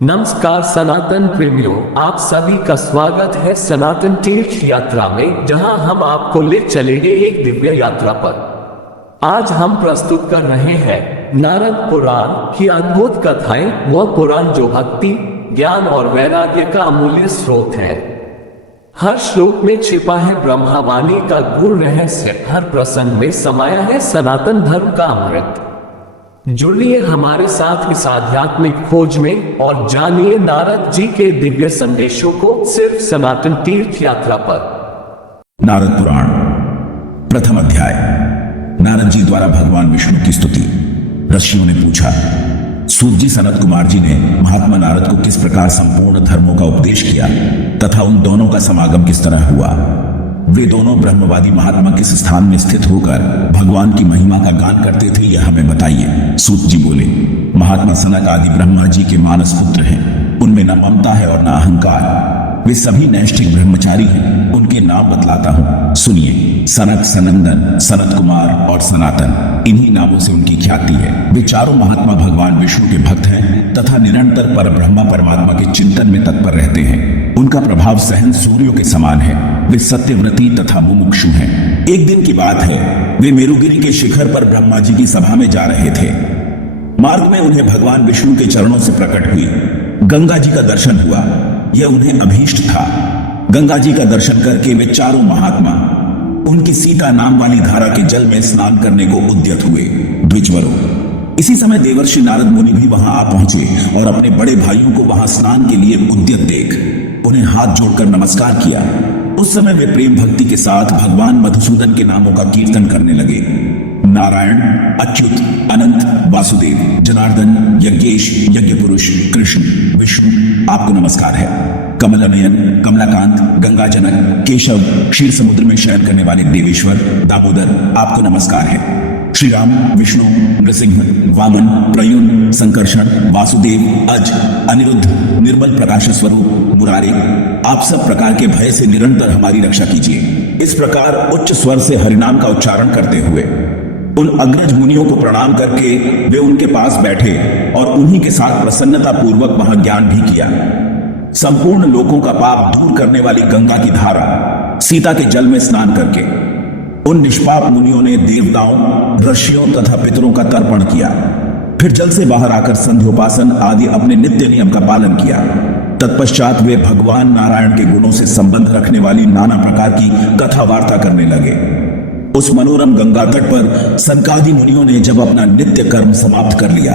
नमस्कार सनातन प्रेमियों, आप सभी का स्वागत है सनातन तीर्थ यात्रा में, जहां हम आपको ले चलेंगे एक दिव्य यात्रा पर। आज हम प्रस्तुत कर रहे हैं नारद पुराण की अद्भुत कथाएं, वह पुराण जो भक्ति, ज्ञान और वैराग्य का अमूल्य स्रोत है। हर श्लोक में छिपा है ब्रह्मवाणी का गूढ़ रहस्य, हर प्रसंग में समाया है सनातन धर्म का अमृत। जुड़िए हमारे साथ इस आध्यात्मिक खोज में और जानिए नारद जी के दिव्य संदेशों को सिर्फ सनातन तीर्थ यात्रा पर। नारद पुराण प्रथम अध्याय। नारद जी द्वारा भगवान विष्णु की स्तुति। ऋषियों ने पूछा, सूत जी, सनत कुमार जी ने महात्मा नारद को किस प्रकार संपूर्ण धर्मों का उपदेश किया तथा उन दोनों का समागम किस तरह हुआ? वे दोनों ब्रह्मवादी महात्मा किस स्थान में स्थित होकर भगवान की महिमा का गान करते थे, यह हमें बताइए। सूत जी बोले, महात्मा सनक आदि ब्रह्मा जी के मानस पुत्र हैं। उनमें न ममता है और न अहंकार। वे सभी नैष्ठिक ब्रह्मचारी हैं। उनके नाम बतलाता हूँ, सुनिए। सनक, सनंदन, सनत कुमार और सनातन, इन्हीं नामों से उनकी ख्याति है। वे चारों महात्मा भगवान विष्णु के भक्त हैं तथा निरंतर पर ब्रह्मा परमात्मा के चिंतन में तत्पर रहते हैं। उनका प्रभाव सहन सूर्यों के समान है। वे सत्यव्रती तथा मुमुक्षु हैं। एक दिन की बात है, वे मेरुगिरी के शिखर पर ब्रह्मा जी की सभा में जा रहे थे। मार्ग में उन्हें भगवान विष्णु के चरणों से प्रकट हुई गंगा जी का दर्शन हुआ। यह उन्हें अभीष्ट था। गंगा जी का दर्शन करके वे चारों महात्मा उनकी सीता नाम वाली धारा के जल में स्नान करने को उद्यत हुए। द्विजवरों, इसी समय देवर्षि नारद मुनि भी वहां आ पहुंचे और अपने बड़े भाइयों को वहां स्नान के लिए उद्यत देख उन्हें हाथ जोड़कर नमस्कार किया। उस समय वे प्रेम भक्ति के साथ भगवान मधुसूदन के नामों का कीर्तन करने लगे। नारायण, अच्युत, अनंत, वासुदेव, जनार्दन, यज्ञेश, यज्ञ पुरुष, कृष्ण, विष्णु, आपको नमस्कार है। कमलनयन, कमलाकांत, गंगाजनक, केशव, क्षीर समुद्र में शयन करने वाले देवेश्वर, दामोदर, आपको नमस्कार है। श्री राम, विष्णु, नृसिंह, वामन, प्रयुन, संकर्षण, वासुदेव, अज, अनिरुद्ध, निर्मल प्रकाश स्वरूप, मुरारे, आप सब प्रकार के भय से निरंतर हमारी रक्षा कीजिए। इस प्रकार उच्च स्वर से हरिनाम का उच्चारण करते हुए उन अग्रज मुनियों को प्रणाम करके वे उनके पास बैठे और उन्हीं के साथ प्रसन्नता पूर्वक वहां ज्ञान भी किया। संपूर्ण लोगों का पाप दूर करने वाली गंगा की धारा सीता के जल में स्नान करके उन निष्पाप मुनियों ने देवताओं, ऋषियों तथा पितरों का तर्पण किया। फिर जल से बाहर आकर संध्योपासन आदि अपने नित्य नियम का पालन किया। तत्पश्चात वे भगवान नारायण के गुणों से संबंध रखने वाली नाना प्रकार की कथा वार्ता करने लगे। उस मनोरम गंगा तट पर सनकादि मुनियों ने जब अपना नित्य कर्म समाप्त कर लिया,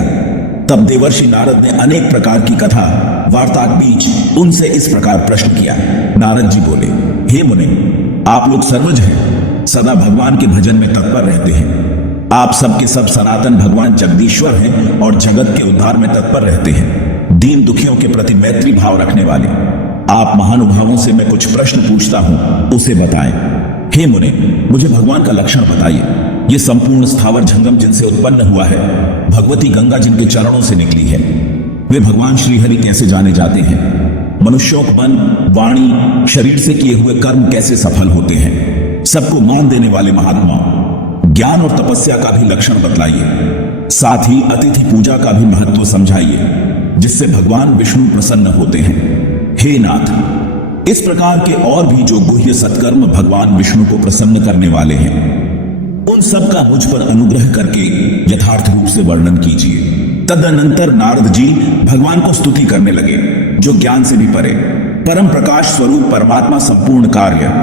तब देवर्षि नारद ने अनेक प्रकार की कथा वार्ता के बीच उनसे इस प्रकार प्रश्न किया। नारद जी बोले, हे मुनि, आप लोग सर्वज हैं, सदा भगवान के भजन में तत्पर रहते हैं। आप सबके सब सनातन भगवान जगदीश्वर हैं और जगत के उद्धार में तत्पर रहते हैं। दीन दुखियों के प्रति मैत्री भाव रखने वाले आप महानुभावों से मैं कुछ प्रश्न पूछता हूं, उसे बताएं। हे मुनि, मुझे भगवान का लक्षण बताइए। ये संपूर्ण स्थावर जंगम जिनसे उत्पन्न हुआ है, भगवती गंगा जिनके चरणों से निकली है, वे भगवान श्रीहरि कैसे जाने जाते हैं? मनुष्यों को मन, वाणी, शरीर से किए हुए कर्म कैसे सफल होते हैं? सबको मान देने वाले महात्मा ज्ञान और तपस्या का भी लक्षण बतलाइए। साथ ही अतिथि पूजा का भी महत्व समझाइए, जिससे भगवान विष्णु प्रसन्न होते हैं। हे नाथ, इस प्रकार के और भी जो गुह्य सत्कर्म भगवान विष्णु को प्रसन्न करने वाले हैं, उन सब का मुझ पर अनुग्रह करके यथार्थ रूप से वर्णन कीजिए। तदनंतर नारद जी भगवान को स्तुति करने लगे, जो ज्ञान से भी परे, परम प्रकाश स्वरूप परमात्मा संपूर्ण कार्य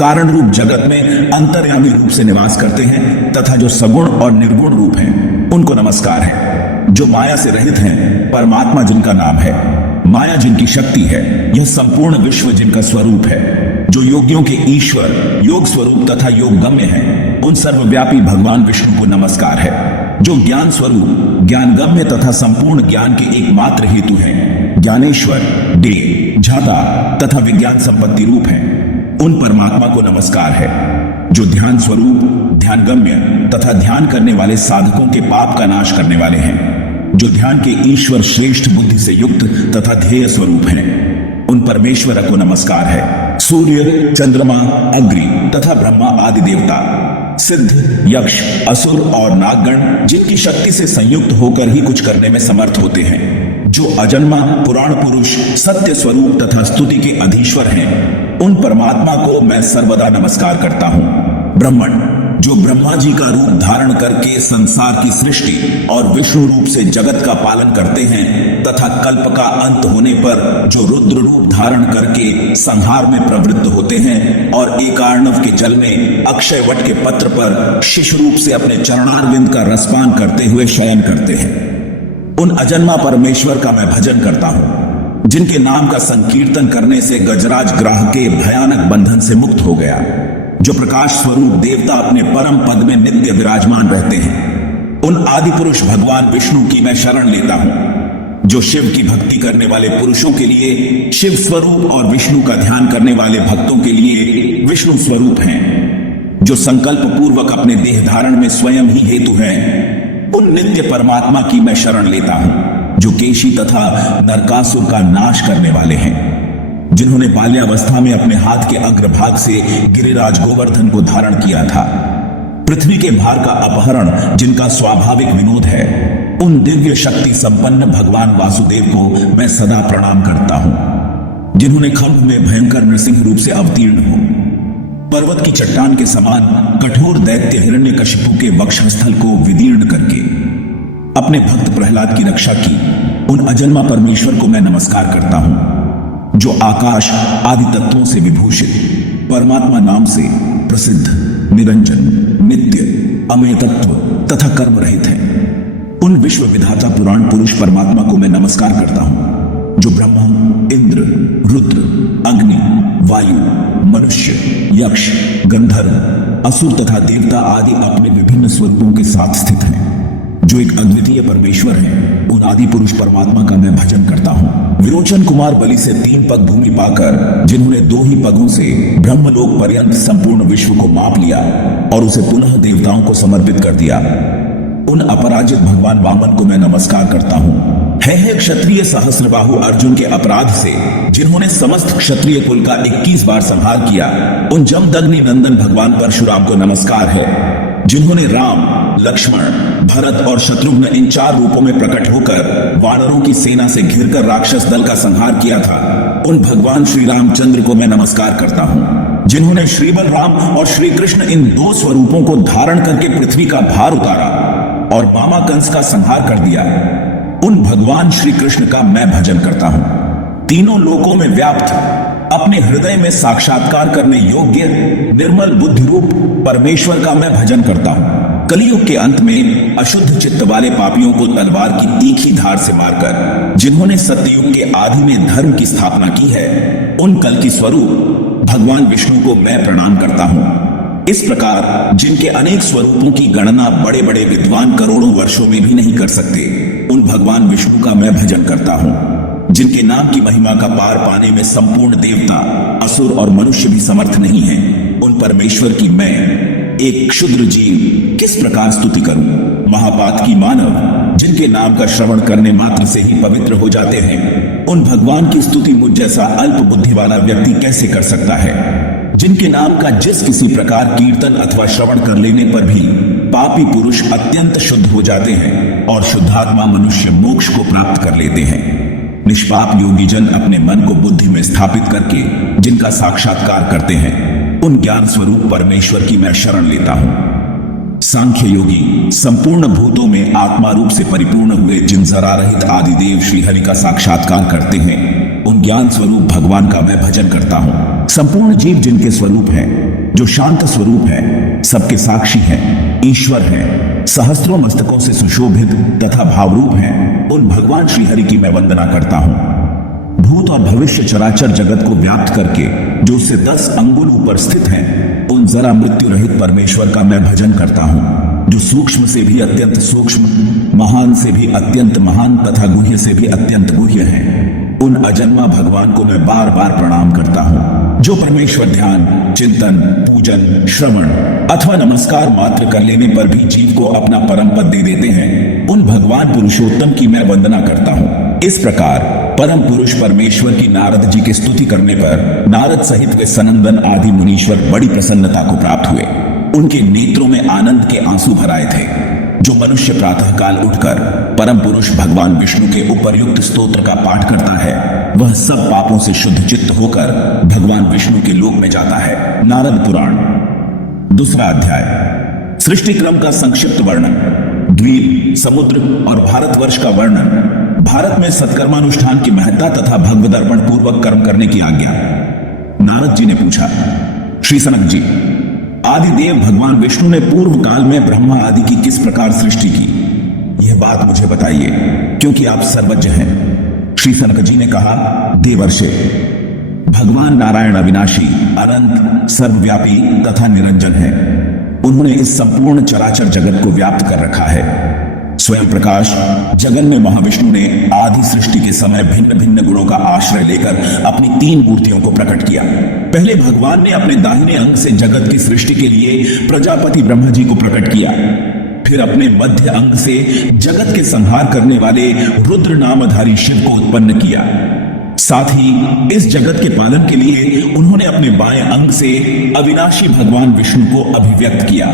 कारण रूप जगत में अंतर्यामी रूप से निवास करते हैं तथा जो सगुण और निर्गुण रूप हैं, उनको नमस्कार है। जो माया से रहित हैं, परमात्मा जिनका नाम है, माया जिनकी शक्ति है, यह संपूर्ण विश्व जिनका स्वरूप है, जो योगियों के ईश्वर, योग स्वरूप तथा योग गम्य है, उन सर्वव्यापी भगवान विष्णु को नमस्कार है। जो ज्ञान स्वरूप, ज्ञान गम्य तथा संपूर्ण ज्ञान के एकमात्र हेतु हैं, ज्ञानेश्वर, देव, झाता तथा विज्ञान संपत्ति रूप हैं, उन परमात्मा को नमस्कार है। जो ध्यान स्वरूप, ध्यान गम्य तथा ध्यान करने वाले साधकों के पाप का नाश करने वाले हैं, जो ध्यान के ईश्वर श्रेष्ठ बुद्धि से युक्त तथा ध्येय स्वरूप हैं, उन परमेश्वर को नमस्कार है। सूर्य, चंद्रमा, अग्नि तथा ब्रह्मा आदि देवता सिद्ध, यक्ष, असुर और नागगण जिनकी शक्ति से संयुक्त होकर ही कुछ करने में समर्थ होते हैं, जो अजन्मा, पुराण पुरुष, सत्य स्वरूप तथा स्तुति के अधीश्वर हैं, उन परमात्मा को मैं सर्वदा नमस्कार करता हूं। ब्रह्मण, जो ब्रह्मा जी का रूप धारण करके संसार की सृष्टि और विष्णु रूप से जगत का पालन करते हैं तथा कल्प का अंत होने पर जो रुद्र रूप धारण करके संहार में प्रवृत्त होते हैं और एकार्णव के जल में अक्षय वट के पत्र पर शिशु रूप से अपने चरणारविंद का रसपान करते हुए शयन करते हैं, उन अजन्मा परमेश्वर का मैं भजन करता हूं, जिनके नाम का संकीर्तन करने से गजराज ग्राह के भयानक बंधन से मुक्त हो गया, जो प्रकाश स्वरूप देवता अपने परम पद में नित्य विराजमान रहते हैं। उन आदि पुरुष भगवान विष्णु की मैं शरण लेता हूं, जो शिव की भक्ति करने वाले पुरुषों के लिए शिव स्वरूप और विष्णु का ध्यान करने वाले भक्तों के लिए विष्णु स्वरूप हैं, जो संकल्प पूर्वक अपने देह धारण में स्वयं ही हेतु हैं। उन नित्य परमात्मा की मैं शरण लेता हूं, जो केशी तथा नरकासुर का नाश करने वाले हैं, जिन्होंने बाल्यावस्था में अपने हाथ के अग्रभाग से गिरिराज गोवर्धन को धारण किया था। पृथ्वी के भार का अपहरण जिनका स्वाभाविक विनोद है, उन दिव्य शक्ति संपन्न भगवान वासुदेव को मैं सदा प्रणाम करता हूं, जिन्होंने खंभ में भयंकर नृसिंह रूप से अवतीर्ण हो पर्वत की चट्टान के समान कठोर दैत्य हिरण्यकशिपु के वक्षस्थल को विदीर्ण करके अपने भक्त प्रहलाद की रक्षा की। उन अजन्मा परमेश्वर को मैं नमस्कार करता हूं, जो आकाश आदि तत्वों से विभूषित परमात्मा नाम से प्रसिद्ध, निरंजन, नित्य, अमेय तत्व तथा कर्म रहित हैं। उन विश्व विधाता पुराण पुरुष परमात्मा को मैं नमस्कार करता हूं, जो ब्रह्मा, इंद्र, रुद्र, अग्नि, वायु, मनुष्य, यक्ष, गंधर्व, असुर तथा देवता आदि अपने विभिन्न स्वरूपों के साथ स्थित हैं, जो एक अद्वितीय परमेश्वर है। उन आदि पुरुष परमात्मा का मैं भजन करता हूं। विरोचन कुमार बलि से 3 पग भूमि पाकर, जिन्होंने 2 ही पगों से ब्रह्मलोक पर्यंत संपूर्ण विश्व को माप लिया और उसे पुनः देवताओं को समर्पित कर दिया, उन अपराजित भगवान वामन को मैं नमस्कार करता हूं। है क्षत्रिय सहस्त्रबाहु अर्जुन के अपराध से, जिन्होंने समस्त क्षत्रिय कुल का 21 बार संहार किया, उन जमदग्नि नंदन भगवान परशुराम को नमस्कार है, जिन्होंने राम, लक्ष्मण, भरत और शत्रुघ्न इन 4 रूपों में प्रकट होकर वानरों की सेना से घिरकर राक्षस दल का संहार किया था। उन भगवान श्री रामचंद्र को मैं नमस्कार करता हूं, जिन्होंने श्री बलराम और श्री कृष्ण इन 2 स्वरूपों को धारण करके पृथ्वी का भार उतारा और मामा कंस का संहार कर दिया। उन भगवान श्री कृष्ण का मैं भजन करता हूं। तीनों लोकों में व्याप्त, अपने हृदय में साक्षात्कार करने योग्य निर्मल बुद्धि रूप परमेश्वर का मैं भजन करता हूं। कलयुग के अंत में अशुद्ध चित्त वाले पापियों को तलवार की तीखी धार से मारकर, जिन्होंने सत्ययुग के आदि में धर्म की स्थापना की है, उन कल की स्वरूप भगवान विष्णु को मैं प्रणाम करता हूं। इस प्रकार जिनके अनेक स्वरूपों की गणना बड़े बड़े विद्वान करोड़ों वर्षों में भी नहीं कर सकते, उन भगवान विष्णु का मैं भजन करता हूं, जिनके नाम की महिमा का पार पाने में संपूर्ण देवता, असुर और मनुष्य भी समर्थ नहीं है। उन परमेश्वर की मैं एक क्षुद्र जीव किस प्रकार स्तुति करूं। महापातकी मानव, जिनके नाम का श्रवण करने मात्र से ही पवित्र हो जाते हैं, उन भगवान की स्तुति मुझ जैसा अल्प बुद्धि वाला व्यक्ति कैसे कर सकता है, जिनके नाम का जिस किसी प्रकार कीर्तन अथवा श्रवण कर लेने पर भी पापी पुरुष अत्यंत शुद्ध हो जाते हैं और शुद्धात्मा मनुष्य मोक्ष को प्राप्त कर लेते हैं। निष्पाप योगी जन अपने मन को बुद्धि में स्थापित करके जिनका साक्षात्कार करते हैं, उन ज्ञान स्वरूप परमेश्वर की मैं शरण लेता हूं। सांख्य योगी संपूर्ण भूतों में आत्मा रूप से परिपूर्ण हुए जिन जरा रहित आदिदेव श्री हरि का साक्षात्कार करते हैं, उन ज्ञान स्वरूप भगवान का मैं भजन करता हूं। संपूर्ण जीव जिनके स्वरूप हैं, जो शांत स्वरूप है, सबके साक्षी हैं, ईश्वर हैं, सहस्त्रों मस्तकों से सुशोभित तथा भावरूप हैं, उन भगवान श्री हरि की मैं वंदना करता हूं। भूत और भविष्य चराचर जगत को व्याप्त करके जो उससे 10 अंगुल ऊपर स्थित हैं, उन जरा मृत्यु रहित परमेश्वर का मैं भजन करता हूं, जो सूक्ष्म से भी अत्यंत सूक्ष्म, महान से भी अत्यंत महान तथा गुह्य से भी अत्यंत गुह्य हैं। उन अजन्मा भगवान को मैं बार बार प्रणाम करता हूं, जो परमेश्वर ध्यान, चिंतन, पूजन, श्रवण अथवा नमस्कार मात्र कर लेने पर भी जीव को अपना परम पद दे देते हैं। उन भगवान पुरुषोत्तम की मैं वंदना करता हूं। इस प्रकार परम पुरुष परमेश्वर की नारद जी की स्तुति करने पर नारद सहित वे सनंदन आदि मुनीश्वर बड़ी प्रसन्नता को प्राप्त हुए। उनके नेत्रों में आनंद के आंसू भराए थे। जो मनुष्य प्रातःकाल उठकर परम पुरुष भगवान विष्णु के उपर्युक्त स्तोत्र का पाठ करता है, वह सब पापों से शुद्ध चित्त होकर भगवान विष्णु के लोक में जाता है। नारद पुराण दूसरा अध्याय। सृष्टि क्रम का संक्षिप्त वर्णन, द्वीप, समुद्र और भारतवर्ष का वर्णन, भारत में सत्कर्मानुष्ठान की महत्ता तथा भगवदर्पण पूर्वक कर्म करने की आज्ञा। नारद जी ने पूछा, श्री सनक जी, आदिदेव भगवान विष्णु ने पूर्व काल में ब्रह्मा आदि की किस प्रकार सृष्टि की, यह बात मुझे बताइए, क्योंकि आप सर्वज्ञ हैं। श्री सनक जी ने कहा, देवर्षे, भगवान नारायण अविनाशी, अनंत, सर्वव्यापी तथा निरंजन है। उन्होंने इस संपूर्ण चराचर जगत को व्याप्त कर रखा है। स्वयं प्रकाश जगन में महाविष्णु ने आदि सृष्टि के समय भिन्न भिन्न गुणों का आश्रय लेकर अपनी 3 मूर्तियों को प्रकट किया। पहले भगवान ने अपने दाहिने अंग से जगत की सृष्टि के लिए प्रजापति ब्रह्मा जी को प्रकट किया। फिर अपने मध्य अंग से जगत के संहार करने वाले रुद्र नामधारी शिव को उत्पन्न किया। साथ ही इस जगत के पालन के लिए उन्होंने अपने बाएं अंग से अविनाशी भगवान विष्णु को अभिव्यक्त किया।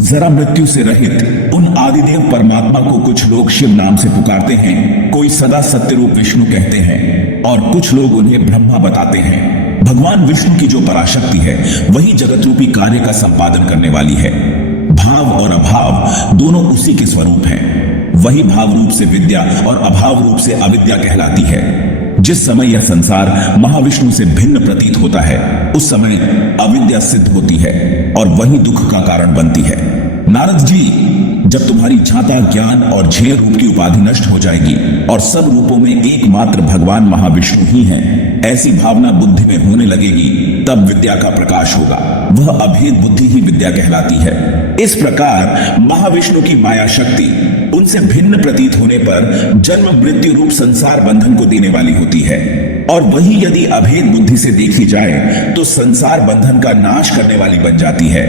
जरा मृत्यु से रहित उन आदिदेव परमात्मा को कुछ लोग शिव नाम से पुकारते हैं, कोई सदा सत्य रूप विष्णु कहते हैं और कुछ लोग उन्हें ब्रह्मा बताते हैं। भगवान विष्णु की जो पराशक्ति है वही जगत रूपी कार्य का संपादन करने वाली है। भाव और अभाव दोनों उसी के स्वरूप हैं। वही भाव रूप से विद्या और अभाव रूप से अविद्या कहलाती है। जिस समय यह संसार महाविष्णु से भिन्न प्रतीत होता है, उस समय अविद्या सिद्ध होती है और वही दुख का कारण बनती है। नारद जी, जब तुम्हारी छाता ज्ञान और झेय रूप की उपाधि नष्ट हो जाएगी और सब रूपों में एकमात्र भगवान महाविष्णु ही हैं, ऐसी भावना बुद्धि में होने लगेगी, तब विद्या का प्रकाश होगा। वह अभेद बुद्धि ही विद्या कहलाती है। इस प्रकार महाविष्णु की माया शक्ति उनसे भिन्न प्रतीत होने पर जन्म मृत्यु रूप संसार बंधन को देने वाली होती है, और वही यदि अभेद बुद्धि से देखी जाए तो संसार बंधन का नाश करने वाली बन जाती है।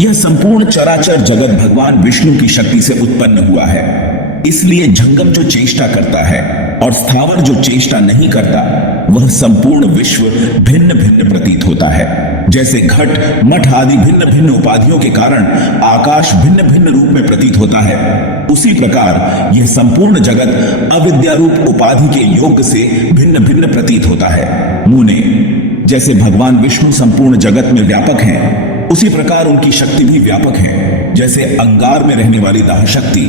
यह संपूर्ण चराचर जगत भगवान विष्णु की शक्ति से उत्पन्न हुआ है। इसलिए जंगम जो चेष्टा करता है और स्थावर जो चेष्टा नहीं करता, वह संपूर्ण विश्व भिन्न भिन्न प्रतीत होता है। जैसे घट, मठ आदि भिन्न भिन्न उपाधियों के कारण आकाश भिन्न भिन्न रूप में प्रतीत होता है, उसी प्रकार यह संपूर्ण जगत अविद्या रूप उपाधि के योग से भिन्न भिन्न प्रतीत होता है। मुने, जैसे भगवान विष्णु संपूर्ण जगत में व्यापक हैं, उसी प्रकार उनकी शक्ति भी व्यापक है। जैसे अंगार में रहने वाली दाह शक्ति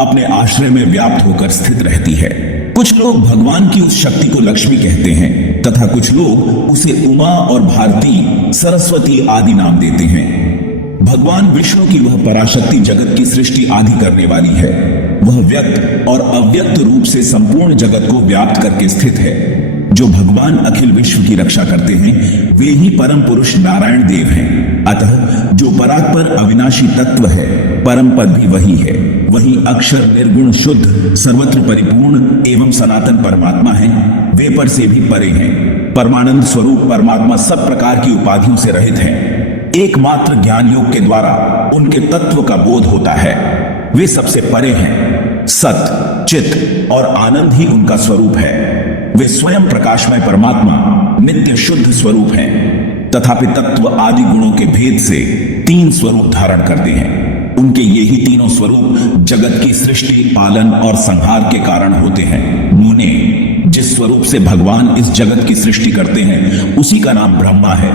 अपने आश्रय में व्याप्त होकर स्थित रहती है। कुछ लोग भगवान की उस शक्ति को लक्ष्मी कहते हैं तथा कुछ लोग उसे उमा और भारती, सरस्वती आदि नाम देते हैं। भगवान विष्णु की वह पराशक्ति जगत की सृष्टि आदि करने वाली है। वह व्यक्त और अव्यक्त रूप से संपूर्ण जगत को व्याप्त करके स्थित है। जो भगवान अखिल विश्व की रक्षा करते हैं, वे ही परम पुरुष नारायण देव हैं। अतः जो परात्पर अविनाशी तत्व है, परम पद भी वही है। वही अक्षर, निर्गुण, शुद्ध, सर्वत्र परिपूर्ण एवं सनातन परमात्मा है। वे पर से भी परे हैं। परमानंद स्वरूप परमात्मा सब प्रकार की उपाधियों से रहित है। एकमात्र ज्ञान योग के द्वारा उनके तत्व का बोध होता है। वे सबसे परे हैं। सत, चित और आनंद ही उनका स्वरूप है। वे स्वयं प्रकाशमय परमात्मा नित्य शुद्ध स्वरूप हैं, तथापि तत्व आदि गुणों के भेद से 3 स्वरूप धारण करते हैं। उनके यही तीनों स्वरूप जगत की सृष्टि, पालन और संहार के कारण होते हैं। मुने, जिस स्वरूप से भगवान इस जगत की सृष्टि करते हैं, उसी का नाम ब्रह्मा है।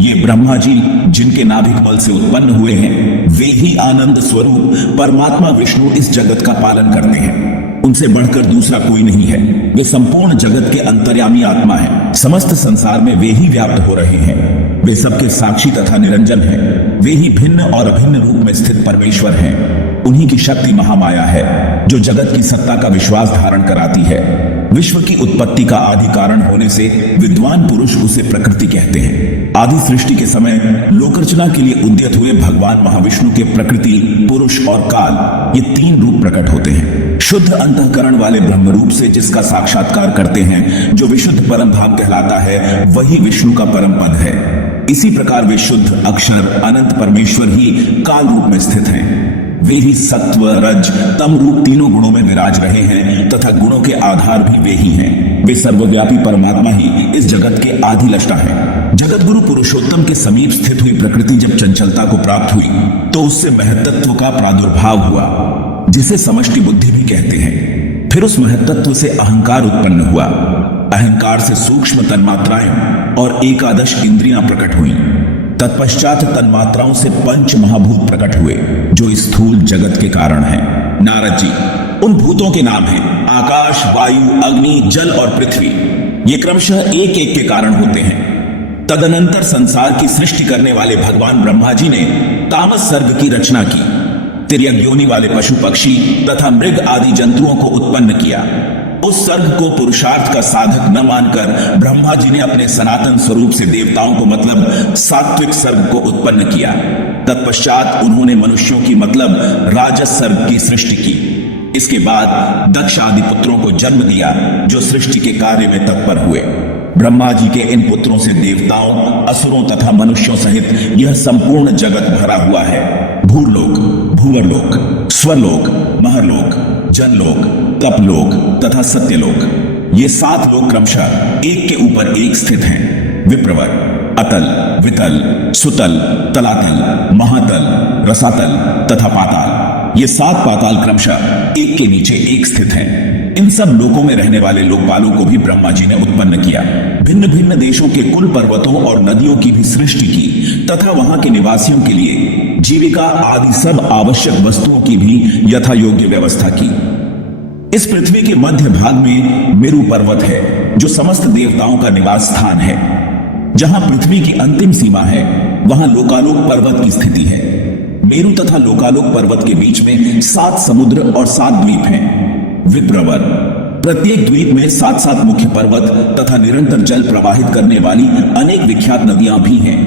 ये ब्रह्मा जी जिनके नाभिक मल से उत्पन्न हुए हैं, वे ही आनंद स्वरूप परमात्मा विष्णु इस जगत का पालन करते हैं। उनसे बढ़कर दूसरा कोई नहीं है। वे संपूर्ण जगत के अंतर्यामी आत्मा है। समस्त संसार में वे ही व्याप्त हो रहे हैं। वे सबके साक्षी तथा निरंजन हैं। वे ही भिन्न और अभिन्न रूप में स्थित परमेश्वर हैं। उन्हीं की शक्ति महामाया है, जो जगत की सत्ता का विश्वास धारण कराती है। विश्व की उत्पत्ति का आदि कारण होने से विद्वान पुरुष उसे प्रकृति कहते हैं। आदि सृष्टि के समय लोकरचना के लिए उद्यत हुए भगवान महाविष्णु के प्रकृति, पुरुष और काल, ये 3 रूप प्रकट होते हैं। शुद्ध अंतःकरण वाले ब्रह्म रूप से जिसका साक्षात्कार करते हैं, जो विशुद्ध परम धाम कहलाता है, वही विष्णु का परम पद है। इसी प्रकार वे शुद्ध अक्षर अनंत परमेश्वर ही काल रूप में स्थित हैं। वे ही सत्व, रज, तम रूप तीनों गुणों में विराज रहे हैं तथा गुणों के आधार भी वे ही हैं। वे सर्वव्यापी परमात्मा ही इस जगत के आदि लष्टा हैं। जगतगुरु पुरुषोत्तम के समीप स्थित हुई प्रकृति जब चंचलता को प्राप्त हुई तो उससे महत्त्व का प्रादुर्भाव हुआ, जिसे समष्टि बुद्धि भी कहते हैं। फिर उस महत्त्व से अहंकार उत्पन्न हुआ। अहंकार से सूक्ष्म तन्मात्राएं और एकादश इंद्रियां प्रकट हुई। तत्पश्चात तन्मात्राओं से पंच महाभूत प्रकट हुए, जो स्थूल जगत के कारण हैं। नारद जी, उन भूतों के नाम हैं आकाश, वायु, अग्नि, जल और पृथ्वी। ये क्रमशः एक एक के कारण होते हैं। तदनंतर संसार की सृष्टि करने वाले भगवान ब्रह्मा जी ने तामस सर्ग की रचना की। तिर्यक योनि वाले पशु पक्षी तथा मृग आदि जंतुओं को उत्पन्न किया। उस सर्ग को पुरुषार्थ का साधक न मानकर ब्रह्मा जी ने अपने सनातन स्वरूप से देवताओं को मतलब सात्विक सर्ग को उत्पन्न किया। तत्पश्चात उन्होंने मनुष्यों की मतलब राजस सर्ग की सृष्टि की। इसके बाद दक्ष आदि पुत्रों को जन्म दिया, जो सृष्टि के कार्य में तत्पर हुए। ब्रह्मा जी के इन पुत्रों से देवताओं, असुरों तथा मनुष्यों सहित यह संपूर्ण जगत भरा हुआ है। भूरलोक, भूवरलोक, स्वरलोक, महरलोक, जनलोक, तपलोक तथा सत्यलोक, ये 7 लोक क्रमशः एक के ऊपर एक स्थित हैं। विप्रवर, अतल, वितल, सुतल, तलातल, महातल, रसातल तथा पाताल, ये 7 पाताल क्रमशः एक के नीचे एक स्थित हैं। इन सब लोकों में रहने वाले लोकपालों को भी ब्रह्मा जी ने उत्पन्न किया। भिन्न भिन्न देशों के कुल पर्वतों और नदियों की भी सृष्टि की तथा वहां के निवासियों के लिए जीविका आदि सब आवश्यक वस्तुओं की भी यथा योग्य व्यवस्था की। इस पृथ्वी के मध्य भाग में मेरु पर्वत है, जो समस्त देवताओं का निवास स्थान है। जहां पृथ्वी की अंतिम सीमा है, वहां लोकालोक पर्वत की स्थिति है। मेरु तथा लोकालोक पर्वत के बीच में 7 समुद्र और 7 द्वीप हैं। विप्रवर, प्रत्येक द्वीप में 7-7 मुख्य पर्वत तथा निरंतर जल प्रवाहित करने वाली अनेक विख्यात नदियां भी हैं।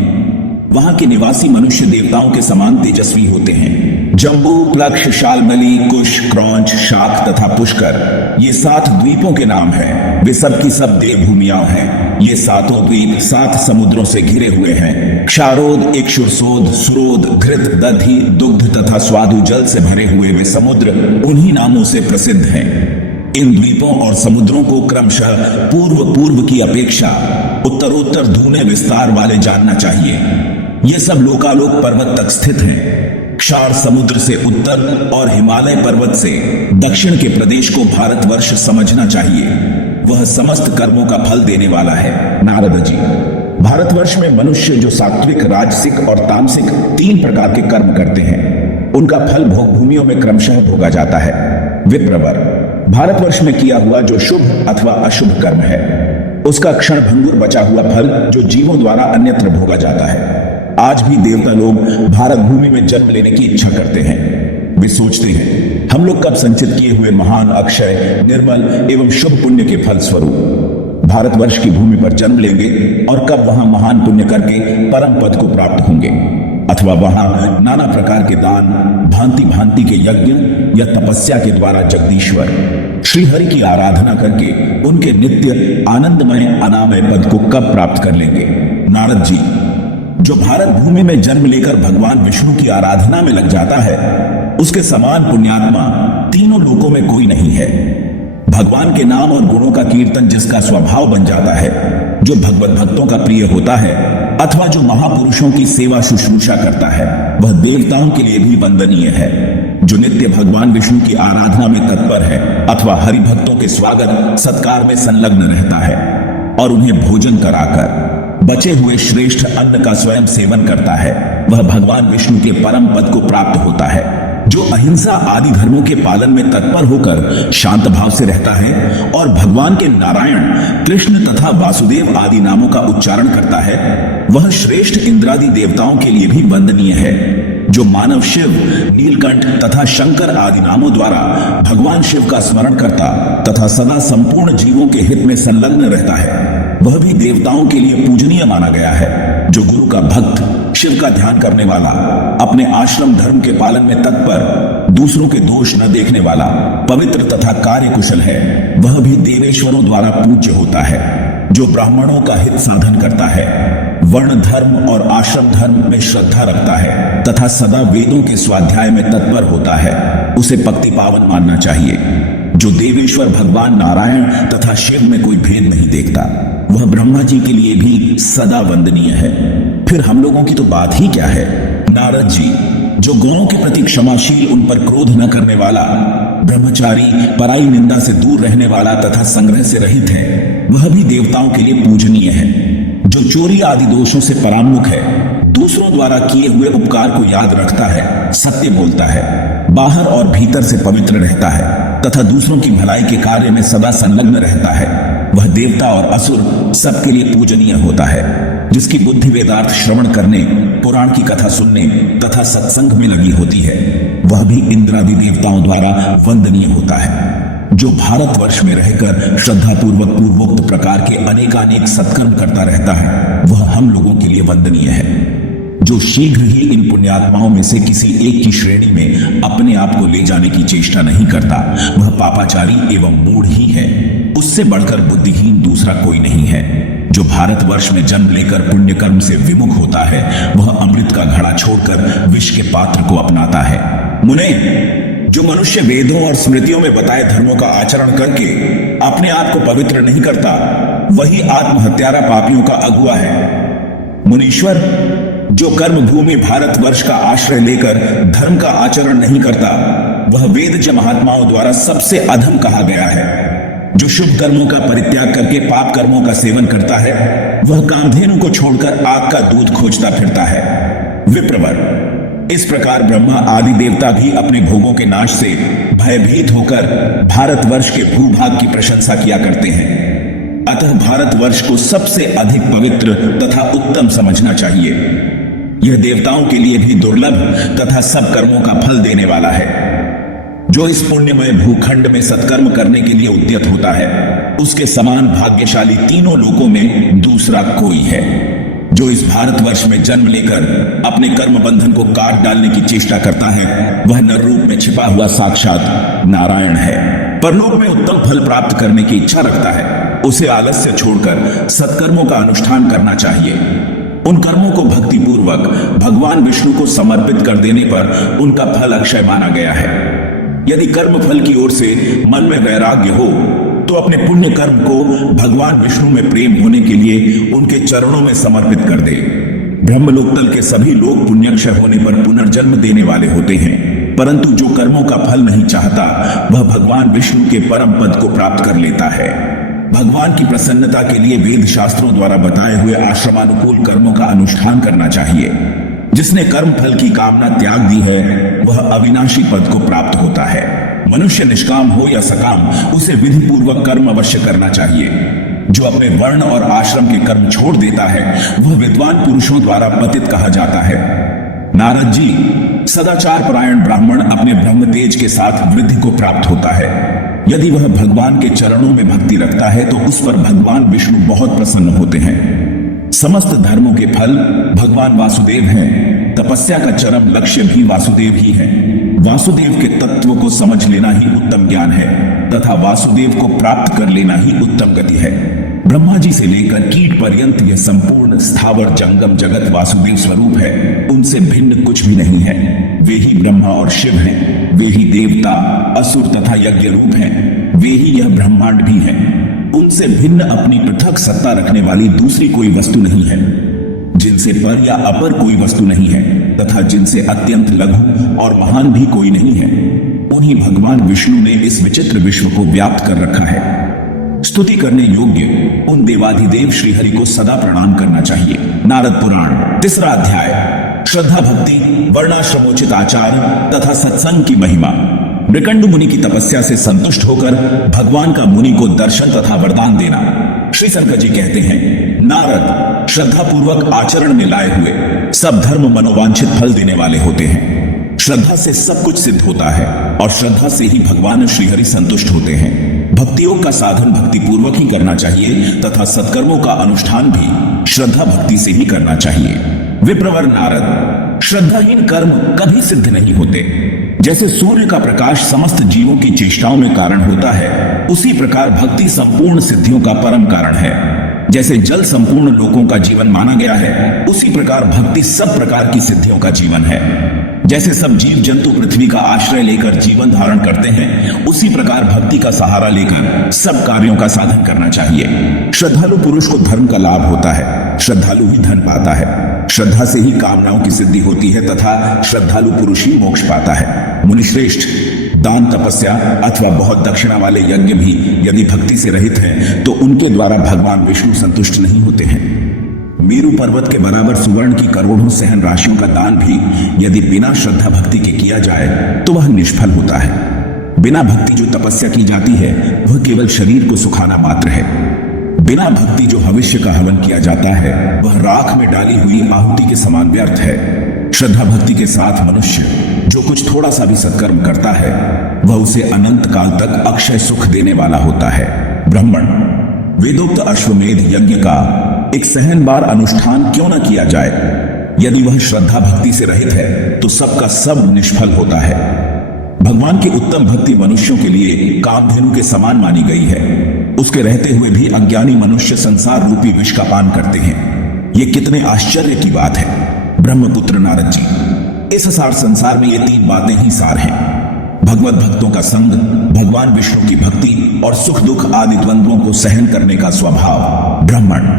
वहां के निवासी मनुष्य देवताओं के समान तेजस्वी होते हैं। जम्बू, प्लक्ष, शाल्मली, कुश, क्रौंच, शाक तथा पुष्कर, ये 7 द्वीपों के नाम हैं। वे सब की सब देवभूमियां हैं। ये 7 द्वीप 7 समुद्रों से घिरे हुए हैं। क्षारोद, इक्षुरसोद, सुरोद, घृत, दधि, दुग्ध तथा स्वादु जल से भरे हुए वे समुद्र उन्हीं नामों से प्रसिद्ध हैं। इन द्वीपों और समुद्रों को क्रमशः पूर्व की अपेक्षा उत्तरोत्तर धूने विस्तार वाले जानना चाहिए। ये सब लोकालोक पर्वत तक स्थित हैं। क्षार समुद्र से उत्तर और हिमालय पर्वत से दक्षिण के प्रदेश को भारतवर्ष समझना चाहिए। वह समस्त कर्मों का फल देने वाला है। नारद जी, भारतवर्ष में मनुष्य जो सात्विक, राजसिक और तामसिक 3 प्रकार के कर्म करते हैं, उनका फल भोग भूमियों में क्रमशः भोगा जाता है। विप्रवर, भारतवर्ष में किया हुआ जो शुभ अथवा अशुभ कर्म है, उसका क्षण भंगुर बचा हुआ फल जो जीवों द्वारा अन्यत्र भोगा जाता है। आज भी देवता लोग भारत भूमि में जन्म लेने की इच्छा करते हैं। वे सोचते हैं, हम लोग कब संचित किए हुए महान, अक्षय, निर्मल एवं शुभ पुण्य के फल स्वरूप भारतवर्ष की भूमि पर जन्म लेंगे और कब वहां महान पुण्य करके परम पद को प्राप्त होंगे, अथवा वहां नाना प्रकार के दान, भांति भांति के यज्ञ या तपस्या के द्वारा जगदीश्वर श्री हरि की आराधना करके उनके नित्य आनंदमय अनामय पद को कब प्राप्त कर लेंगे। नारद जी, जो भारत भूमि में जन्म लेकर भगवान विष्णु की आराधना में लग जाता है, उसके समान पुण्यात्मा तीनों लोकों में कोई नहीं है। भगवान के नाम और गुणों का कीर्तन जिसका स्वभाव बन जाता है, जो भगवत भक्तों का प्रिय होता है, अथवा जो महापुरुषों की सेवा शुश्रूषा करता है, वह देवताओं के लिए भी वंदनीय है। जो नित्य भगवान विष्णु की आराधना में तत्पर है अथवा हरि भक्तों के स्वागत सत्कार में संलग्न रहता है और उन्हें भोजन कराकर बचे हुए श्रेष्ठ अन्न का स्वयं सेवन करता है, वह भगवान विष्णु के परम पद को प्राप्त होता है। जो अहिंसा आदि धर्मों के पालन में तत्पर होकर शांत भाव से रहता है और भगवान के नारायण, कृष्ण तथा वासुदेव आदि नामों का उच्चारण करता है, वह श्रेष्ठ इंद्रादि देवताओं के लिए भी वंदनीय है। जो मानव शिव, नीलकंठ तथा शंकर आदि नामों द्वारा भगवान शिव का स्मरण करता तथा सदा संपूर्ण जीवों के हित में संलग्न रहता है, वह भी देवताओं के लिए पूजनीय माना गया है। जो गुरु का भक्त, शिव का ध्यान करने वाला, अपने आश्रम धर्म के पालन में तत्पर, दूसरों के दोष न देखने वाला, पवित्र तथा कार्य कुशल है, वह भी देवेश्वरों द्वारा पूज्य होता है। जो ब्राह्मणों का हित साधन करता है, वर्ण धर्म और आश्रम धर्म में श्रद्धा रखता है तथा सदा वेदों के स्वाध्याय में तत्पर होता है, उसे पक्ति पावन मानना चाहिए। जो देवेश्वर भगवान नारायण तथा शिव में कोई भेद नहीं देखता, वह ब्रह्म ब्रह्मा जी के लिए भी सदा वंदनीय है। फिर हम लोगों की तो बात ही क्या है। नारद जी जो गौरों के प्रति क्षमाशील, उन पर क्रोध न करने वाला, ब्रह्मचारी, पराई निंदा से दूर रहने वाला तथा संग्रह से रहित है, वह भी देवताओं के लिए पूजनीय है। जो चोरी आदि दोषों से परामुख है, दूसरों द्वारा किए हुए उपकार को याद रखता है, सत्य बोलता है, बाहर और भीतर से पवित्र रहता है तथा दूसरों की भलाई के कार्य में सदा संलग्न रहता है, वह देवता और असुर सबके लिए पूजनीय होता है। जिसकी बुद्धि वेदार्थ श्रवण करने, पुराण की कथा सुनने तथा सत्संग में लगी होती है, वह भी इंद्रादि देवताओं द्वारा वंदनीय होता है। जो भारतवर्ष में रहकर श्रद्धापूर्वक पूर्वोक्त प्रकार के अनेकानेक सत्कर्म करता रहता है, वह हम लोगों के लिए वंदनीय है। जो शीघ्र ही इन पुण्यात्माओं में से किसी एक की श्रेणी में अपने आप को ले जाने की चेष्टा नहीं करता, वह पापाचारी एवं मूढ़ ही है। उससे बढ़कर बुद्धिहीन दूसरा कोई नहीं है। जो भारतवर्ष में जन्म लेकर पुण्य कर्म से विमुख होता है, वह अमृत का घड़ा छोड़कर विष के पात्र को अपनाता है। मुने, जो मनुष्य वेदों और स्मृतियों में बताए धर्मों का आचरण करके अपने आप को पवित्र नहीं करता, वही आत्महत्यारा पापियों का अगुआ है। मुनीश्वर, जो कर्म भूमि भारतवर्ष का आश्रय लेकर धर्म का आचरण नहीं करता, वह वेदज्ञ महात्माओं द्वारा सबसे अधम कहा गया है। जो शुभ कर्मों का परित्याग करके पाप कर्मों का सेवन करता है, वह कामधेनु को छोड़कर आग का दूध खोजता फिरता है। विप्रवर, इस प्रकार ब्रह्मा आदि देवता भी अपने भोगों के नाश से भयभीत होकर भारतवर्ष के भूभाग की प्रशंसा किया करते हैं। अतः भारतवर्ष को सबसे अधिक पवित्र तथा उत्तम समझना चाहिए। यह देवताओं के लिए भी दुर्लभ तथा सब कर्मों का फल देने वाला है। जो इस पुण्यमय भूखंड में सत्कर्म करने के लिए उद्यत होता है, उसके समान भाग्यशाली तीनों लोकों में दूसरा कोई है। जो इस भारतवर्ष में जन्म लेकर अपने कर्म बंधन को काट डालने की चेष्टा करता है, वह नर रूप में छिपा हुआ साक्षात नारायण है। परलोक में उत्तम फल प्राप्त करने की इच्छा रखता है, उसे आलस्य छोड़कर सत्कर्मों का अनुष्ठान करना चाहिए। उन कर्मों को भक्ति पूर्वक भगवान विष्णु को समर्पित कर देने पर उनका फल अक्षय माना गया है। यदि कर्म फल की ओर से मन में वैराग्य हो, तो अपने पुण्य कर्म को भगवान विष्णु में प्रेम होने के लिए उनके चरणों में समर्पित कर दे। ब्रह्मलोकतल के सभी लोग पुण्यक्षय होने पर पुनर्जन्म देने वाले होते हैं, परंतु जो कर्मों का फल नहीं चाहता, वह भगवान विष्णु के परम पद को प्राप्त कर लेता है। भगवान की प्रसन्नता के लिए वेद शास्त्रों द्वारा बताए हुए आश्रमानुकूल कर्मों का अनुष्ठान करना चाहिए। जिसने कर्म फल की कामना त्याग दी है, वह अविनाशी पद को प्राप्त होता है। मनुष्य निष्काम हो या सकाम, उसे विधि पूर्वक कर्म अवश्य करना चाहिए। जो अपने वर्ण और आश्रम के कर्म छोड़ देता है, वह विद्वान पुरुषों द्वारा पतित कहा जाता है। नारद जी, सदाचार परायण ब्राह्मण अपने ब्रह्म तेज के साथ वृद्धि को प्राप्त होता है। यदि वह भगवान के चरणों में भक्ति रखता है, तो उस पर भगवान विष्णु बहुत प्रसन्न होते हैं। समस्त धर्मों के फल भगवान वासुदेव हैं। तपस्या का चरम लक्ष्य भी वासुदेव ही है। वासुदेव के तत्व को समझ लेना ही उत्तम ज्ञान है तथा वासुदेव को प्राप्त कर लेना ही उत्तम गति है। ब्रह्मा जी से लेकर कीट पर्यंत यह संपूर्ण स्थावर जंगम जगत वासुदेव स्वरूप है। उनसे भिन्न कुछ भी नहीं है। वे ही ब्रह्मा और शिव हैं। वे ही देवता, असुर तथा यज्ञ रूप हैं। वे ही यह ब्रह्मांड भी है। उनसे भिन्न अपनी पृथक सत्ता रखने वाली दूसरी कोई वस्तु नहीं है। जिनसे पर या अपर कोई वस्तु नहीं है तथा जिनसे अत्यंत लघु और महान भी कोई नहीं है, उन्हीं भगवान विष्णु ने इस विचित्र विश्व को व्याप्त कर रखा है। स्तुति करने योग्य उन देवाधिदेव श्रीहरि को सदा प्रणाम करना चाहिए। नारद पुराण 3रा अध्याय, श्रद्धा भक्ति, वर्णाश्रमोचित आचार तथा सत्संग की महिमा। मृकंडु मुनि की तपस्या से संतुष्ट होकर भगवान का मुनि को दर्शन तथा वरदान देना। श्री शंकर जी कहते हैं, नारद, श्रद्धा पूर्वक आचरण में लाए हुए सब धर्म मनोवांछित फल देने वाले होते हैं। श्रद्धा से सब कुछ सिद्ध होता है और श्रद्धा से ही भगवान श्रीहरि संतुष्ट होते हैं। भक्ति योग का साधन भक्ति पूर्वक ही करना चाहिए तथा सत्कर्मों का अनुष्ठान भी श्रद्धा भक्ति से ही करना चाहिए। विप्रवर नारद, श्रद्धाहीन कर्म कभी सिद्ध नहीं होते। जैसे सूर्य का प्रकाश समस्त जीवों की चेष्टाओं में कारण होता है, उसी प्रकार भक्ति संपूर्ण सिद्धियों का परम कारण है। जैसे जल संपूर्ण लोकों का जीवन माना गया है, उसी प्रकार भक्ति सब प्रकार की सिद्धियों का जीवन है। जैसे सब जीव जंतु पृथ्वी का आश्रय लेकर जीवन धारण करते हैं, उसी प्रकार भक्ति का सहारा लेकर सब कार्यों का साधन करना चाहिए। श्रद्धालु पुरुष को धर्म का लाभ होता है, श्रद्धालु ही धन पाता है, श्रद्धा से ही कामनाओं की सिद्धि होती है तथा श्रद्धालु पुरुष ही मोक्ष पाता है। मुनिश्रेष्ठ, दान, तपस्या अथवा बहुत दक्षिणा वाले यज्ञ भी यदि भक्ति से रहित हैं, तो उनके द्वारा भगवान विष्णु संतुष्ट नहीं होते हैं। मेरु पर्वत के बराबर सुवर्ण की करोड़ों सहन राशियों का दान भी यदि बिना श्रद्धा भक्ति के किया जाए तो वह निष्फल होता है। बिना भक्ति जो तपस्या की जाती है वह केवल शरीर को सुखाना मात्र है। बिना भक्ति जो भविष्य का हवन किया जाता है वह राख में डाली हुई आहुति के समान व्यर्थ है। श्रद्धा भक्ति के साथ मनुष्य जो कुछ थोड़ा सा भी सत्कर्म करता है वह उसे अनंत काल तक अक्षय सुख देने वाला होता है। ब्राह्मण, वेदोक्त अश्वमेध यज्ञ का एक सहन बार अनुष्ठान क्यों न किया जाए? यदि वह श्रद्धा भक्ति से रहित है तो सबका सब निष्फल होता है। भगवान की उत्तम भक्ति मनुष्यों के लिए कामधेनु के समान मानी गई है। उसके रहते हुए भी अज्ञानी मनुष्य संसार रूपी विष का पान करते हैं। ये कितने आश्चर्य की बात है। ब्रह्मपुत्र नारद जी, इस सार संसार में ये तीन बातें ही सार हैं: भगवत भक्तों का संग, भगवान विष्णु की भक्ति और सुख दुख आदि द्वंद्वों को सहन करने का स्वभाव। ब्राह्मण,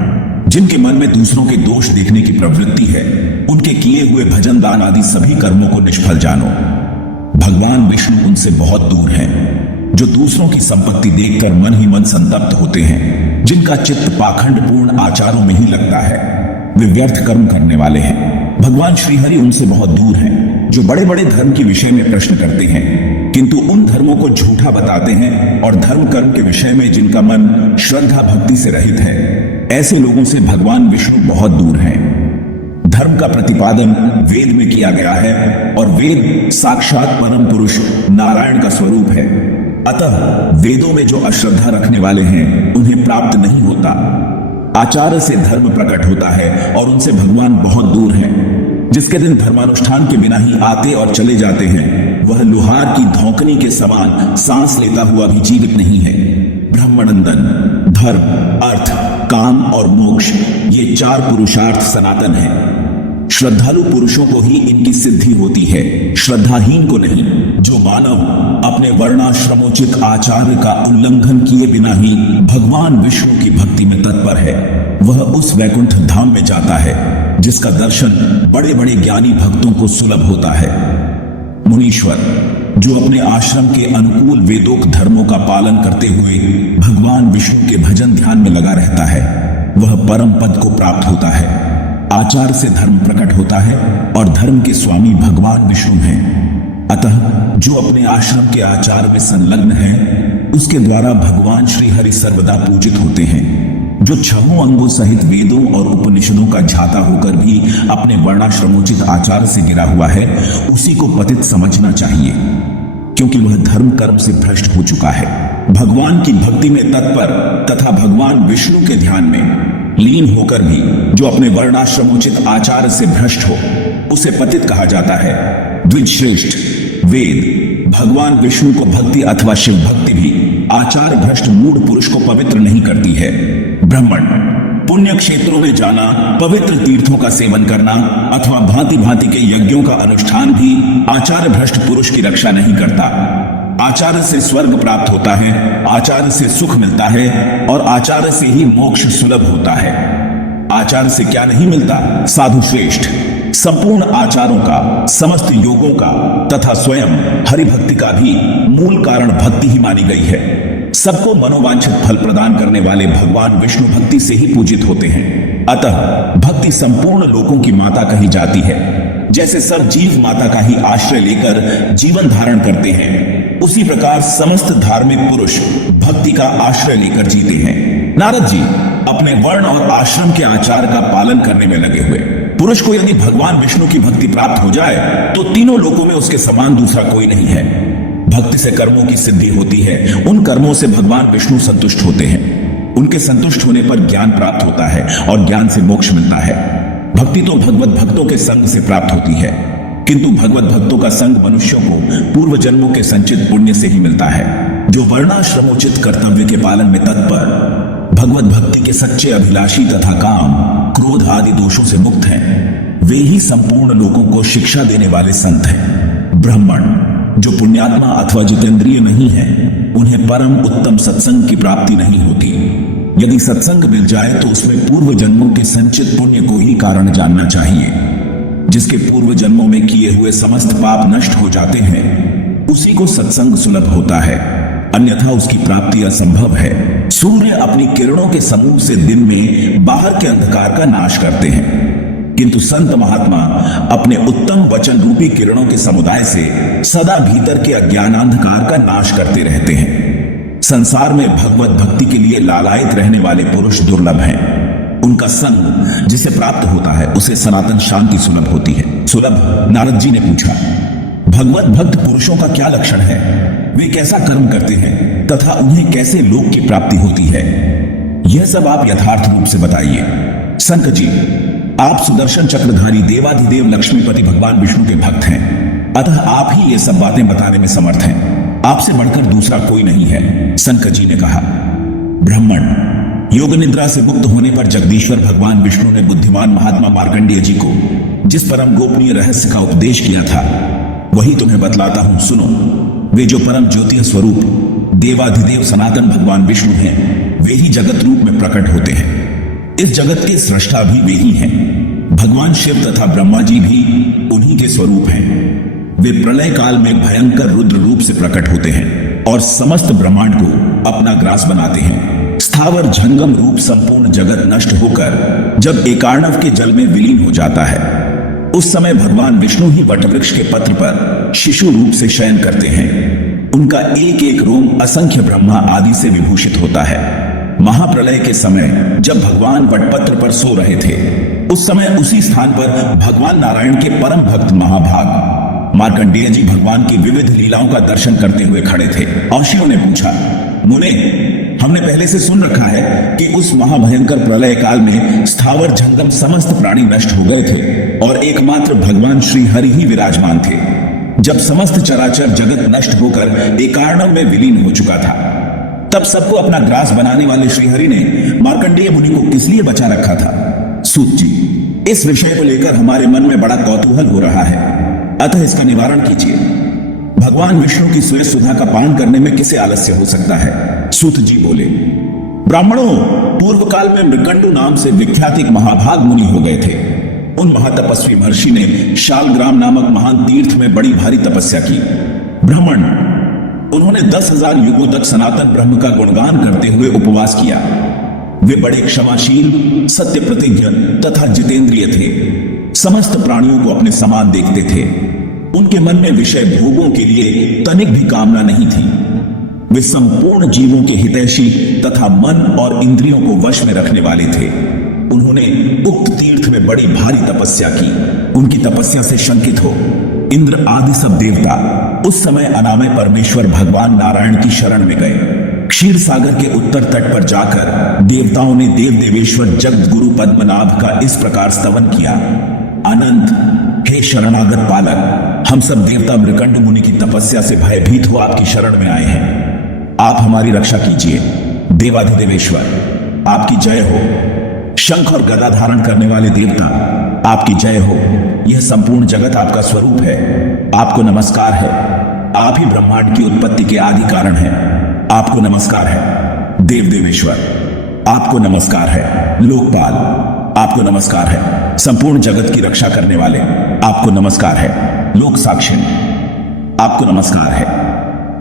जिनके मन में दूसरों के दोष देखने की प्रवृत्ति है, उनके किए हुए भजन, दान आदि सभी कर्मों को निष्फल जानो। भगवान विष्णु उनसे बहुत दूर हैं, जो दूसरों की संपत्ति देखकर मन ही मन संतप्त होते हैं, जिनका चित्त पाखंडपूर्ण आचारों में ही लगता है, वे व्यर्थ कर्म करने वाले हैं। भगवान श्रीहरि उनसे बहुत दूर हैं, जो बड़े बड़े धर्म के विषय में प्रश्न करते हैं किंतु उन धर्मों को झूठा बताते हैं, और धर्म कर्म के विषय में जिनका मन श्रद्धा भक्ति से रहित है, ऐसे लोगों से भगवान विष्णु बहुत दूर हैं। धर्म का प्रतिपादन वेद में किया गया है और वेद साक्षात परम पुरुष नारायण का स्वरूप है। अतः वेदों में जो अश्रद्धा रखने वाले हैं उन्हें प्राप्त नहीं होता। आचार्य से धर्म प्रकट होता है और उनसे भगवान बहुत दूर हैं। जिसके दिन धर्मानुष्ठान के बिना ही आते और चले जाते हैं, वह लोहार की धौंकनी के समान सांस लेता हुआ भी जीवित नहीं है। ब्रह्मनंदन, धर्म, अर्थ, काम और मोक्ष, ये चार पुरुषार्थ सनातन हैं। श्रद्धालु पुरुषों को ही इनकी सिद्धि होती है, श्रद्धाहीन को नहीं। जो मानव अपने वर्णाश्रमोचित आचार्य का उल्लंघन किए बिना ही भगवान विष्णु की भक्ति में तत्पर है, वह उस वैकुंठ धाम में जाता है जिसका दर्शन बड़े बड़े ज्ञानी भक्तों को सुलभ होता है। मुनीश्वर, जो अपने आश्रम के अनुकूल वेदोक्त धर्मों का पालन करते हुए भगवान विष्णु के भजन ध्यान में लगा रहता है, वह परम पद को प्राप्त होता है। आचार से धर्म प्रकट होता है और धर्म के स्वामी भगवान विष्णु हैं। अतः जो अपने आश्रम के आचार में संलग्न है, उसके द्वारा भगवान श्री हरि सर्वदा पूजित होते हैं। जो छहों अंगों सहित वेदों और उपनिषदों का झाता होकर भी अपने वर्णाश्रमोचित आचार से गिरा हुआ है, उसी को पतित समझना चाहिए, क्योंकि वह धर्म कर्म से भ्रष्ट हो चुका है। भगवान की भक्ति में तत्पर तथा भगवान विष्णु के ध्यान में लीन होकर भी जो अपने वर्णाश्रमोचित आचार से भ्रष्ट हो, उसे पतित कहा जाता है। द्विजश्रेष्ठ, वेद भगवान विष्णु को भक्ति अथवा शिव भक्ति भी आचार भ्रष्ट मूढ़ पुरुष को पवित्र नहीं करती है। ब्राह्मण, पुण्य क्षेत्रों में जाना, पवित्र तीर्थों का सेवन करना अथवा भांति भांति के यज्ञों का अनुष्ठान भी आचार भ्रष्ट पुरुष की रक्षा नहीं करता। आचार्य से स्वर्ग प्राप्त होता है, आचार्य से सुख मिलता है और आचार्य से ही मोक्ष सुलभ होता है। आचार्य से क्या नहीं मिलता? साधु श्रेष्ठ, संपूर्ण आचारों का, समस्त योगों का तथा स्वयं हरि भक्ति का भी मूल कारण भक्ति ही मानी गई है। सबको मनोवांछित फल प्रदान करने वाले भगवान विष्णु भक्ति से ही पूजित होते हैं। अतः भक्ति संपूर्ण लोकों की माता कही जाती है। जैसे सब जीव माता का ही आश्रय लेकर जीवन धारण करते हैं, उसी प्रकार समस्त धार्मिक पुरुष भक्ति का आश्रय लेकर जीते हैं। नारद जी अपने वर्ण और आश्रम के आचार का पालन करने में लगे हुए। पुरुष को यदि भगवान विष्णु की भक्ति प्राप्त हो जाए तो तीनों लोकों में उसके समान दूसरा कोई नहीं है। भक्ति से कर्मों की सिद्धि होती है, उन कर्मों से भगवान विष्णु संतुष्ट होते हैं। उनके संतुष्ट होने पर ज्ञान प्राप्त होता है और ज्ञान से मोक्ष मिलता है। भक्ति तो भगवत भक्तों के संग से प्राप्त होती है, किंतु भगवत भक्तों का संग मनुष्यों को पूर्व जन्मों के संचित पुण्य से ही मिलता है। जो वर्णाश्रमोचित कर्तव्य के पालन में तत्पर, भगवत भक्ति के सच्चे अभिलाषी तथा काम, क्रोध आदि दोषों से मुक्त हैं, वे ही संपूर्ण लोगों को शिक्षा देने वाले संत हैं। ब्राह्मण जो पुण्यात्मा अथवा जितेंद्रिय नहीं है, उन्हें परम उत्तम सत्संग की प्राप्ति नहीं होती। यदि सत्संग मिल जाए तो उसमें पूर्व जन्मों के संचित पुण्य को ही कारण जानना चाहिए। जिसके पूर्व जन्मों में किए हुए समस्त पाप नष्ट हो जाते हैं, उसी को सत्संग सुलभ होता है, अन्यथा उसकी प्राप्ति असंभव है। सूर्य अपनी किरणों के समूह से दिन में बाहर के अंधकार का नाश करते हैं, किंतु संत महात्मा अपने उत्तम वचन रूपी किरणों के समुदाय से सदा भीतर के अज्ञानांधकार का नाश करते रहते हैं। संसार में भगवत भक्ति के लिए लालायित रहने वाले पुरुष दुर्लभ हैं। उनका संग जिसे प्राप्त होता है, उसे सनातन शांति सुलभ होती है। सुलभ, नारद जी ने पूछा, भगवत भक्त पुरुषों का क्या लक्षण है? वे कैसा कर्म करते हैं तथा उन्हें कैसे लोक की प्राप्ति होती है? यह सब आप यथार्थ रूप से बताइए। संत जी, आप सुदर्शन चक्रधारी देवाधिदेव लक्ष्मीपति भगवान विष्णु के भक्त हैं, अतः आप ही ये सब बातें बताने में समर्थ हैं। आपसे बढ़कर दूसरा कोई नहीं है। संत जी ने कहा, ब्राह्मण, योग निद्रा से मुक्त होने पर जगदीश्वर भगवान विष्णु ने बुद्धिमान महात्मा मार्कंडेय जी को जिस परम गोपनीय रहस्य का उपदेश किया था, वही तुम्हें बतलाता हूं, सुनो। वे जो परम ज्योति स्वरूप देवाधिदेव सनातन भगवान विष्णु हैं, वे ही जगत रूप में प्रकट होते हैं। इस जगत के सृष्टा भी वे ही हैं। भगवान शिव तथा ब्रह्मा जी भी उन्हीं के स्वरूप हैं। वे प्रलय काल में भयंकर रुद्र रूप से प्रकट होते हैं और समस्त ब्रह्मांड को अपना ग्रास बनाते हैं। स्थावर जंगम रूप संपूर्ण जगत नष्ट होकर जब एकार्णव के जल में विलीन हो जाता है, उस समय भगवान विष्णु ही वटवृक्ष के पत्र पर शिशु रूप से शयन करते हैं। उनका एक एक रोम असंख्य ब्रह्मा आदि से विभूषित होता है। महाप्रलय के समय जब भगवान वटपत्र पर सो रहे थे, उस समय उसी स्थान पर भगवान नारायण के परम भक्त महाभाग मार्कंडेय जी भगवान की विविध लीलाओं का दर्शन करते हुए खड़े थे। औषियों ने पूछा, मुने, हमने पहले से सुन रखा है कि उस महाभयंकर प्रलय काल में स्थावर जंगम समस्त प्राणी नष्ट हो गए थे और एकमात्र भगवान श्री हरि ही विराजमान थे। जब समस्त चराचर जगत नष्ट होकर एकार्णव में विलीन हो चुका था, तब सबको अपना ग्रास बनाने वाले श्रीहरि ने मार्कंडेय मुनि को किस लिए बचा रखा था? सूत जी, इस विषय को लेकर हमारे मन में बड़ा कौतूहल हो रहा है, अतः इसका निवारण कीजिए। भगवान विष्णु की श्वेत सुधा का पान करने में किसे आलस्य हो सकता है? सूत जी बोले, ब्राह्मणों, पूर्व काल में मृकंडु नाम से विख्यात एक महाभाग मुनि हो गए थे। उन महातपस्वी महर्षि ने शालग्राम नामक महान तीर्थ में बड़ी भारी तपस्या की। ब्राह्मण, उन्होंने 10,000 युगों तक सनातन ब्रह्म का गुणगान करते हुए उपवास किया। वे बड़े क्षमाशील, सत्य प्रतिज्ञ तथा जितेंद्रिय थे। समस्त प्राणियों को अपने समान देखते थे। उनके मन में विषय भोगों के लिए तनिक भी कामना नहीं थी। वे संपूर्ण जीवों के हितैषी तथा मन और इंद्रियों को वश में रखने वाले थे। उन्होंने उक्त तीर्थ में बड़ी भारी तपस्या की। उनकी तपस्या से शंकित हो इंद्र आदि सब देवता उस समय अनामय परमेश्वर भगवान नारायण की शरण में गए। क्षीर सागर के उत्तर तट पर जाकर देवताओं ने देव देवेश्वर जगत गुरु पद्मनाभ का इस प्रकार स्तवन किया, अनंत हे शरणागत पालक, हम सब देवता मृकंड मुनि की तपस्या से भयभीत हो आपकी शरण में आए हैं। आप हमारी रक्षा कीजिए। देवाधिदेवेश्वर आपकी जय हो। शंख और गदा धारण करने वाले देवता आपकी जय हो। यह संपूर्ण जगत आपका स्वरूप है, आपको नमस्कार है। आप ही ब्रह्मांड की उत्पत्ति के आदि कारण हैं, आपको नमस्कार है। देव देवेश्वर आपको नमस्कार है। लोकपाल आपको नमस्कार है। संपूर्ण जगत की रक्षा करने वाले आपको नमस्कार है। लोक साक्षी आपको नमस्कार है।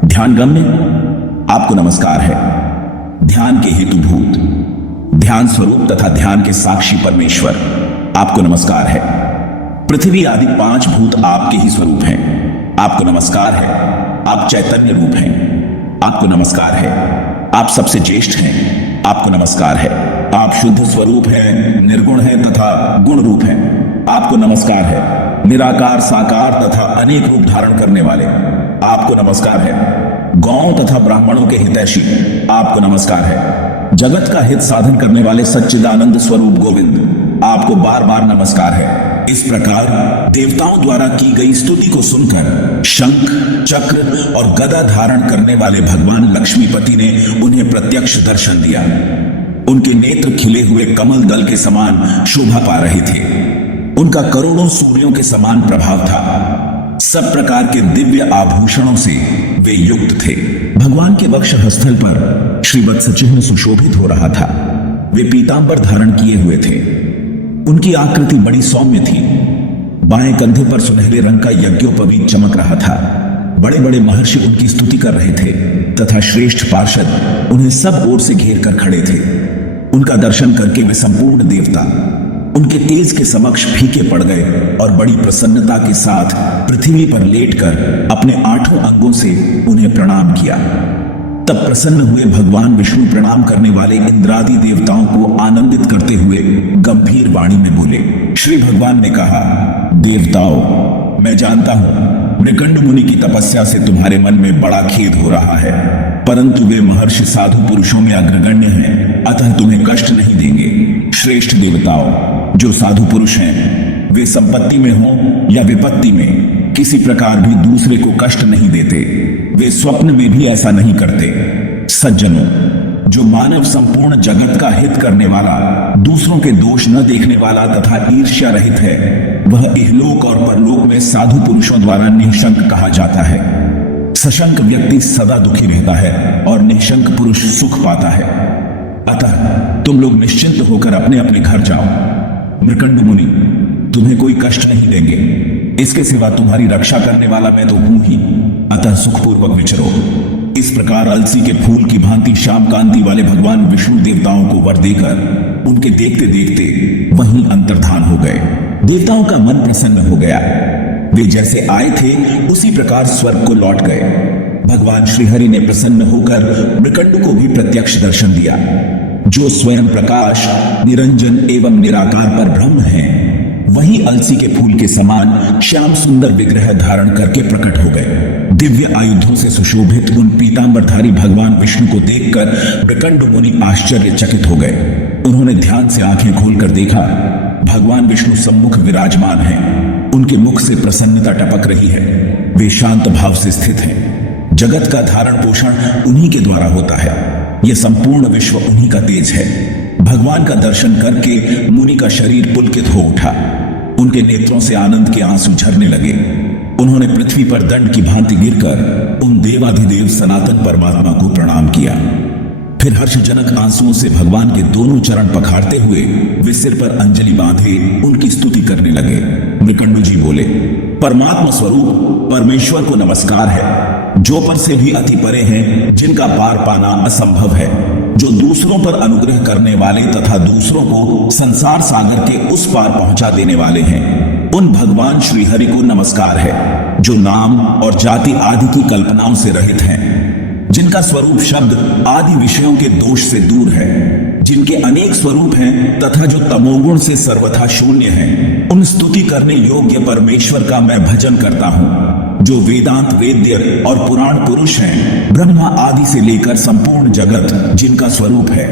ध्यान गम्य आपको नमस्कार है। ध्यान के हेतुभूत, ध्यान स्वरूप तथा ध्यान के साक्षी परमेश्वर आपको नमस्कार है। पृथ्वी आदि 5 भूत आपके ही स्वरूप हैं, आपको नमस्कार है। आप चैतन्य रूप हैं, आपको नमस्कार है। आप सबसे ज्येष्ठ हैं, आपको नमस्कार है। आप शुद्ध स्वरूप हैं, निर्गुण हैं तथा गुण रूप हैं, आपको नमस्कार है। निराकार, साकार तथा अनेक रूप धारण करने वाले आपको नमस्कार है। गौओं तथा ब्राह्मणों के हितैषी आपको नमस्कार है। जगत का हित साधन करने वाले सच्चिदानंद स्वरूप गोविंद आपको बार बार नमस्कार है। इस प्रकार देवताओं द्वारा की गई स्तुति को सुनकर शंख, चक्र और गदा धारण करने वाले भगवान लक्ष्मीपति ने उन्हें प्रत्यक्ष दर्शन दिया। उनके नेत्र खिले हुए कमल दल के समान शोभा पा रहे थे। उनका करोड़ों सूर्यों के समान प्रभाव था। सब प्रकार के दिव्य आभूषणों से वे युक्त थे। भगवान के वक्षस्थल पर श्रीवत्स चिन्ह सुशोभित हो रहा था। वे पीतांबर धारण किए हुए थे। उनकी आकृति बड़ी सौम्य थी। बाएं कंधे पर सुनहरे रंग का यज्ञोपवीत चमक रहा था। बड़े बड़े महर्षि उनकी स्तुति कर रहे थे तथा श्रेष्ठ पार्षद उन्हें सब ओर से घेर कर खड़े थे। उनका दर्शन करके वे संपूर्ण देवता उनके तेज के समक्ष फीके पड़ गए और बड़ी प्रसन्नता के साथ पृथ्वी पर लेटकर अपने 8 अंगों से उन्हें प्रणाम किया। तब प्रसन्न हुए भगवान विष्णु प्रणाम करने वाले इंद्रादि देवताओं को आनंदित करते हुए गंभीर वाणी में बोले। श्री भगवान ने कहा, देवताओं, मैं जानता हूं मृकंड मुनि की तपस्या से तुम्हारे मन में बड़ा खेद हो रहा है, परंतु वे महर्षि साधु पुरुषों में अग्रगण्य हैं, अतः तुम्हें कष्ट नहीं देंगे। श्रेष्ठ देवताओं, जो साधु पुरुष हैं वे संपत्ति में हो या विपत्ति में किसी प्रकार भी दूसरे को कष्ट नहीं देते। वे स्वप्न में भी ऐसा नहीं करते। सज्जनों, जो मानव संपूर्ण जगत का हित करने वाला, दूसरों के दोष न देखने वाला तथा ईर्ष्या रहित है, वह इहलोक और परलोक में साधु पुरुषों द्वारा निःशंक कहा जाता है। सशंक व्यक्ति सदा दुखी रहता है और निःशंक पुरुष सुख पाता है। अतः तुम लोग निश्चिंत होकर अपने अपने घर जाओ। मृकंड मुनि तुम्हें कोई कष्ट नहीं देंगे। इसके सिवा तुम्हारी रक्षा करने वाला मैं तो हूं ही, अतः सुखपूर्वक विचरो। इस प्रकार अलसी के फूल की भांति श्याम कांति वाले भगवान विष्णु देवताओं को वर देकर उनके देखते देखते वहीं अंतर्धान हो गए। देवताओं का मन प्रसन्न हो गया। वे जैसे आए थे उसी प्रकार स्वर्ग को लौट गए। भगवान श्रीहरि ने प्रसन्न होकर मृकंड को भी प्रत्यक्ष दर्शन दिया, जो स्वयं प्रकाश, निरंजन एवं निराकार पर ब्रह्म है। वही अलसी के फूल के समान श्याम सुंदर विग्रह धारण करके प्रकट हो गए। दिव्य आयुधों से सुशोभित उन पीतांबरधारी भगवान विष्णु को देखकर मृकंड मुनि आश्चर्यचकित हो गए। उन्होंने ध्यान से आंखें खोलकर देखा, भगवान विष्णु सम्मुख विराजमान हैं। उनके मुख से प्रसन्नता टपक रही है। वे शांत भाव से स्थित हैं। जगत का धारण पोषण उन्हीं के द्वारा होता है। यह संपूर्ण विश्व उन्हीं का तेज है। भगवान का दर्शन करके मुनि का शरीर पुलकित हो उठा। उनके नेत्रों से आनंद के आंसू झरने लगे। उन्होंने पृथ्वी पर दंड की भांति गिरकर उन देवाधिदेव सनातन परमात्मा को प्रणाम किया। फिर हर्षजनक आंसुओं से भगवान के दोनों चरण पखारते हुए वे सिर पर अंजलि बांधे उनकी स्तुति करने लगे। मृकंड जी बोले, परमात्मा स्वरूप परमेश्वर को नमस्कार है, जो पर से भी अति परे हैं, जिनका पार पाना असंभव है, जो दूसरों पर अनुग्रह करने वाले तथा दूसरों को संसार सागर के उस पार पहुंचा देने वाले हैं। उन भगवान श्री हरि को नमस्कार है, जो नाम और जाति आदि की कल्पनाओं से रहित हैं, जिनका स्वरूप शब्द आदि विषयों के दोष से दूर है, जिनके अनेक स्वरूप हैं तथा जो तमोगुण से सर्वथा शून्य हैं। उन स्तुति करने योग्य परमेश्वर का मैं भजन करता हूँ, जो वेदांत वेद्य और पुराण पुरुष हैं, ब्रह्मा आदि से लेकर संपूर्ण जगत जिनका स्वरूप है,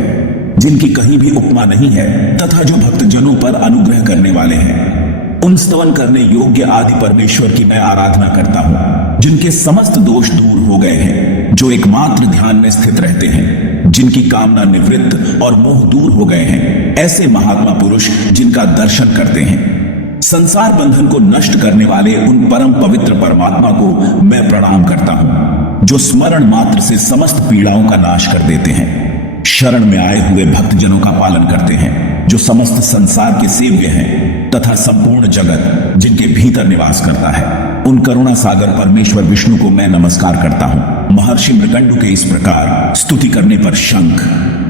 जिनकी कहीं भी उपमा नहीं है तथा जो भक्तजनों पर अनुग्रह करने वाले हैं। उन स्तवन करने योग्य आदि परमेश्वर की मैं आराधना करता हूँ, जिनके समस्त दोष दूर हो गए हैं, जो एकमात्र ध्यान में स्थित रहते हैं, जिनकी कामना निवृत्त और मोह दूर हो गए हैं। ऐसे महात्मा पुरुष जिनका दर्शन करते हैं। संसार बंधन को नष्ट करने वाले उन परम पवित्र परमात्मा को मैं प्रणाम करता हूँ, जो स्मरण मात्र से समस्त पीड़ाओं का नाश कर देते हैं, शरण में आए हुए भक्तजनों का पालन करते हैं, जो समस्त संसार के सेव्य हैं तथा संपूर्ण जगत जिनके भीतर निवास करता है। उन करुणा सागर परमेश्वर विष्णु को मैं नमस्कार करता हूँ। महर्षि मृकंडु के इस प्रकार स्तुति करने पर शंख,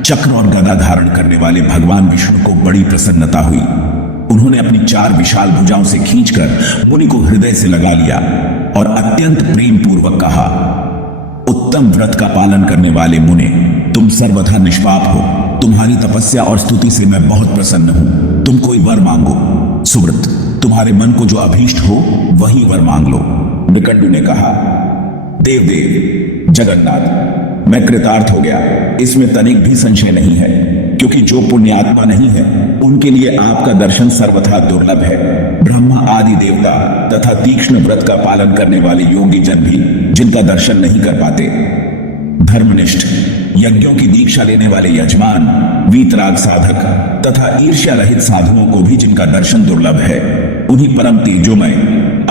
चक्र और गदा धारण करने वाले भगवान विष्णु को बड़ी प्रसन्नता हुई। उन्होंने अपनी 4 विशाल भुजाओं से खींचकर मुनि को हृदय से लगा लिया और अत्यंत प्रेम पूर्वक कहा, उत्तम व्रत का पालन करने वाले मुने, तुम सर्वथा निष्पाप हो। तुम्हारी तपस्या और स्तुति से मैं बहुत प्रसन्न हूं। तुम कोई वर मांगो। सुव्रत, तुम्हारे मन को जो अभीष्ट हो वही वर मांग लो। मृकंडु ने कहा, देव जगन्नाथ, मैं कृतार्थ हो गया, इसमें तनिक भी संशय नहीं है, क्योंकि जो पुण्यात्मा नहीं है उनके लिए आपका दर्शन सर्वथा दुर्लभ है। ब्रह्मा आदि देवता तथा तीक्ष्ण व्रत का पालन करने वाले योगी जन भी जिनका दर्शन नहीं कर पाते। धर्मनिष्ठ यज्ञों की दीक्षा लेने वाले यजमान, वीतराग साधक तथा ईर्ष्या रहित साधुओं को भी जिनका दर्शन दुर्लभ है, उन्हीं परम तेजोमय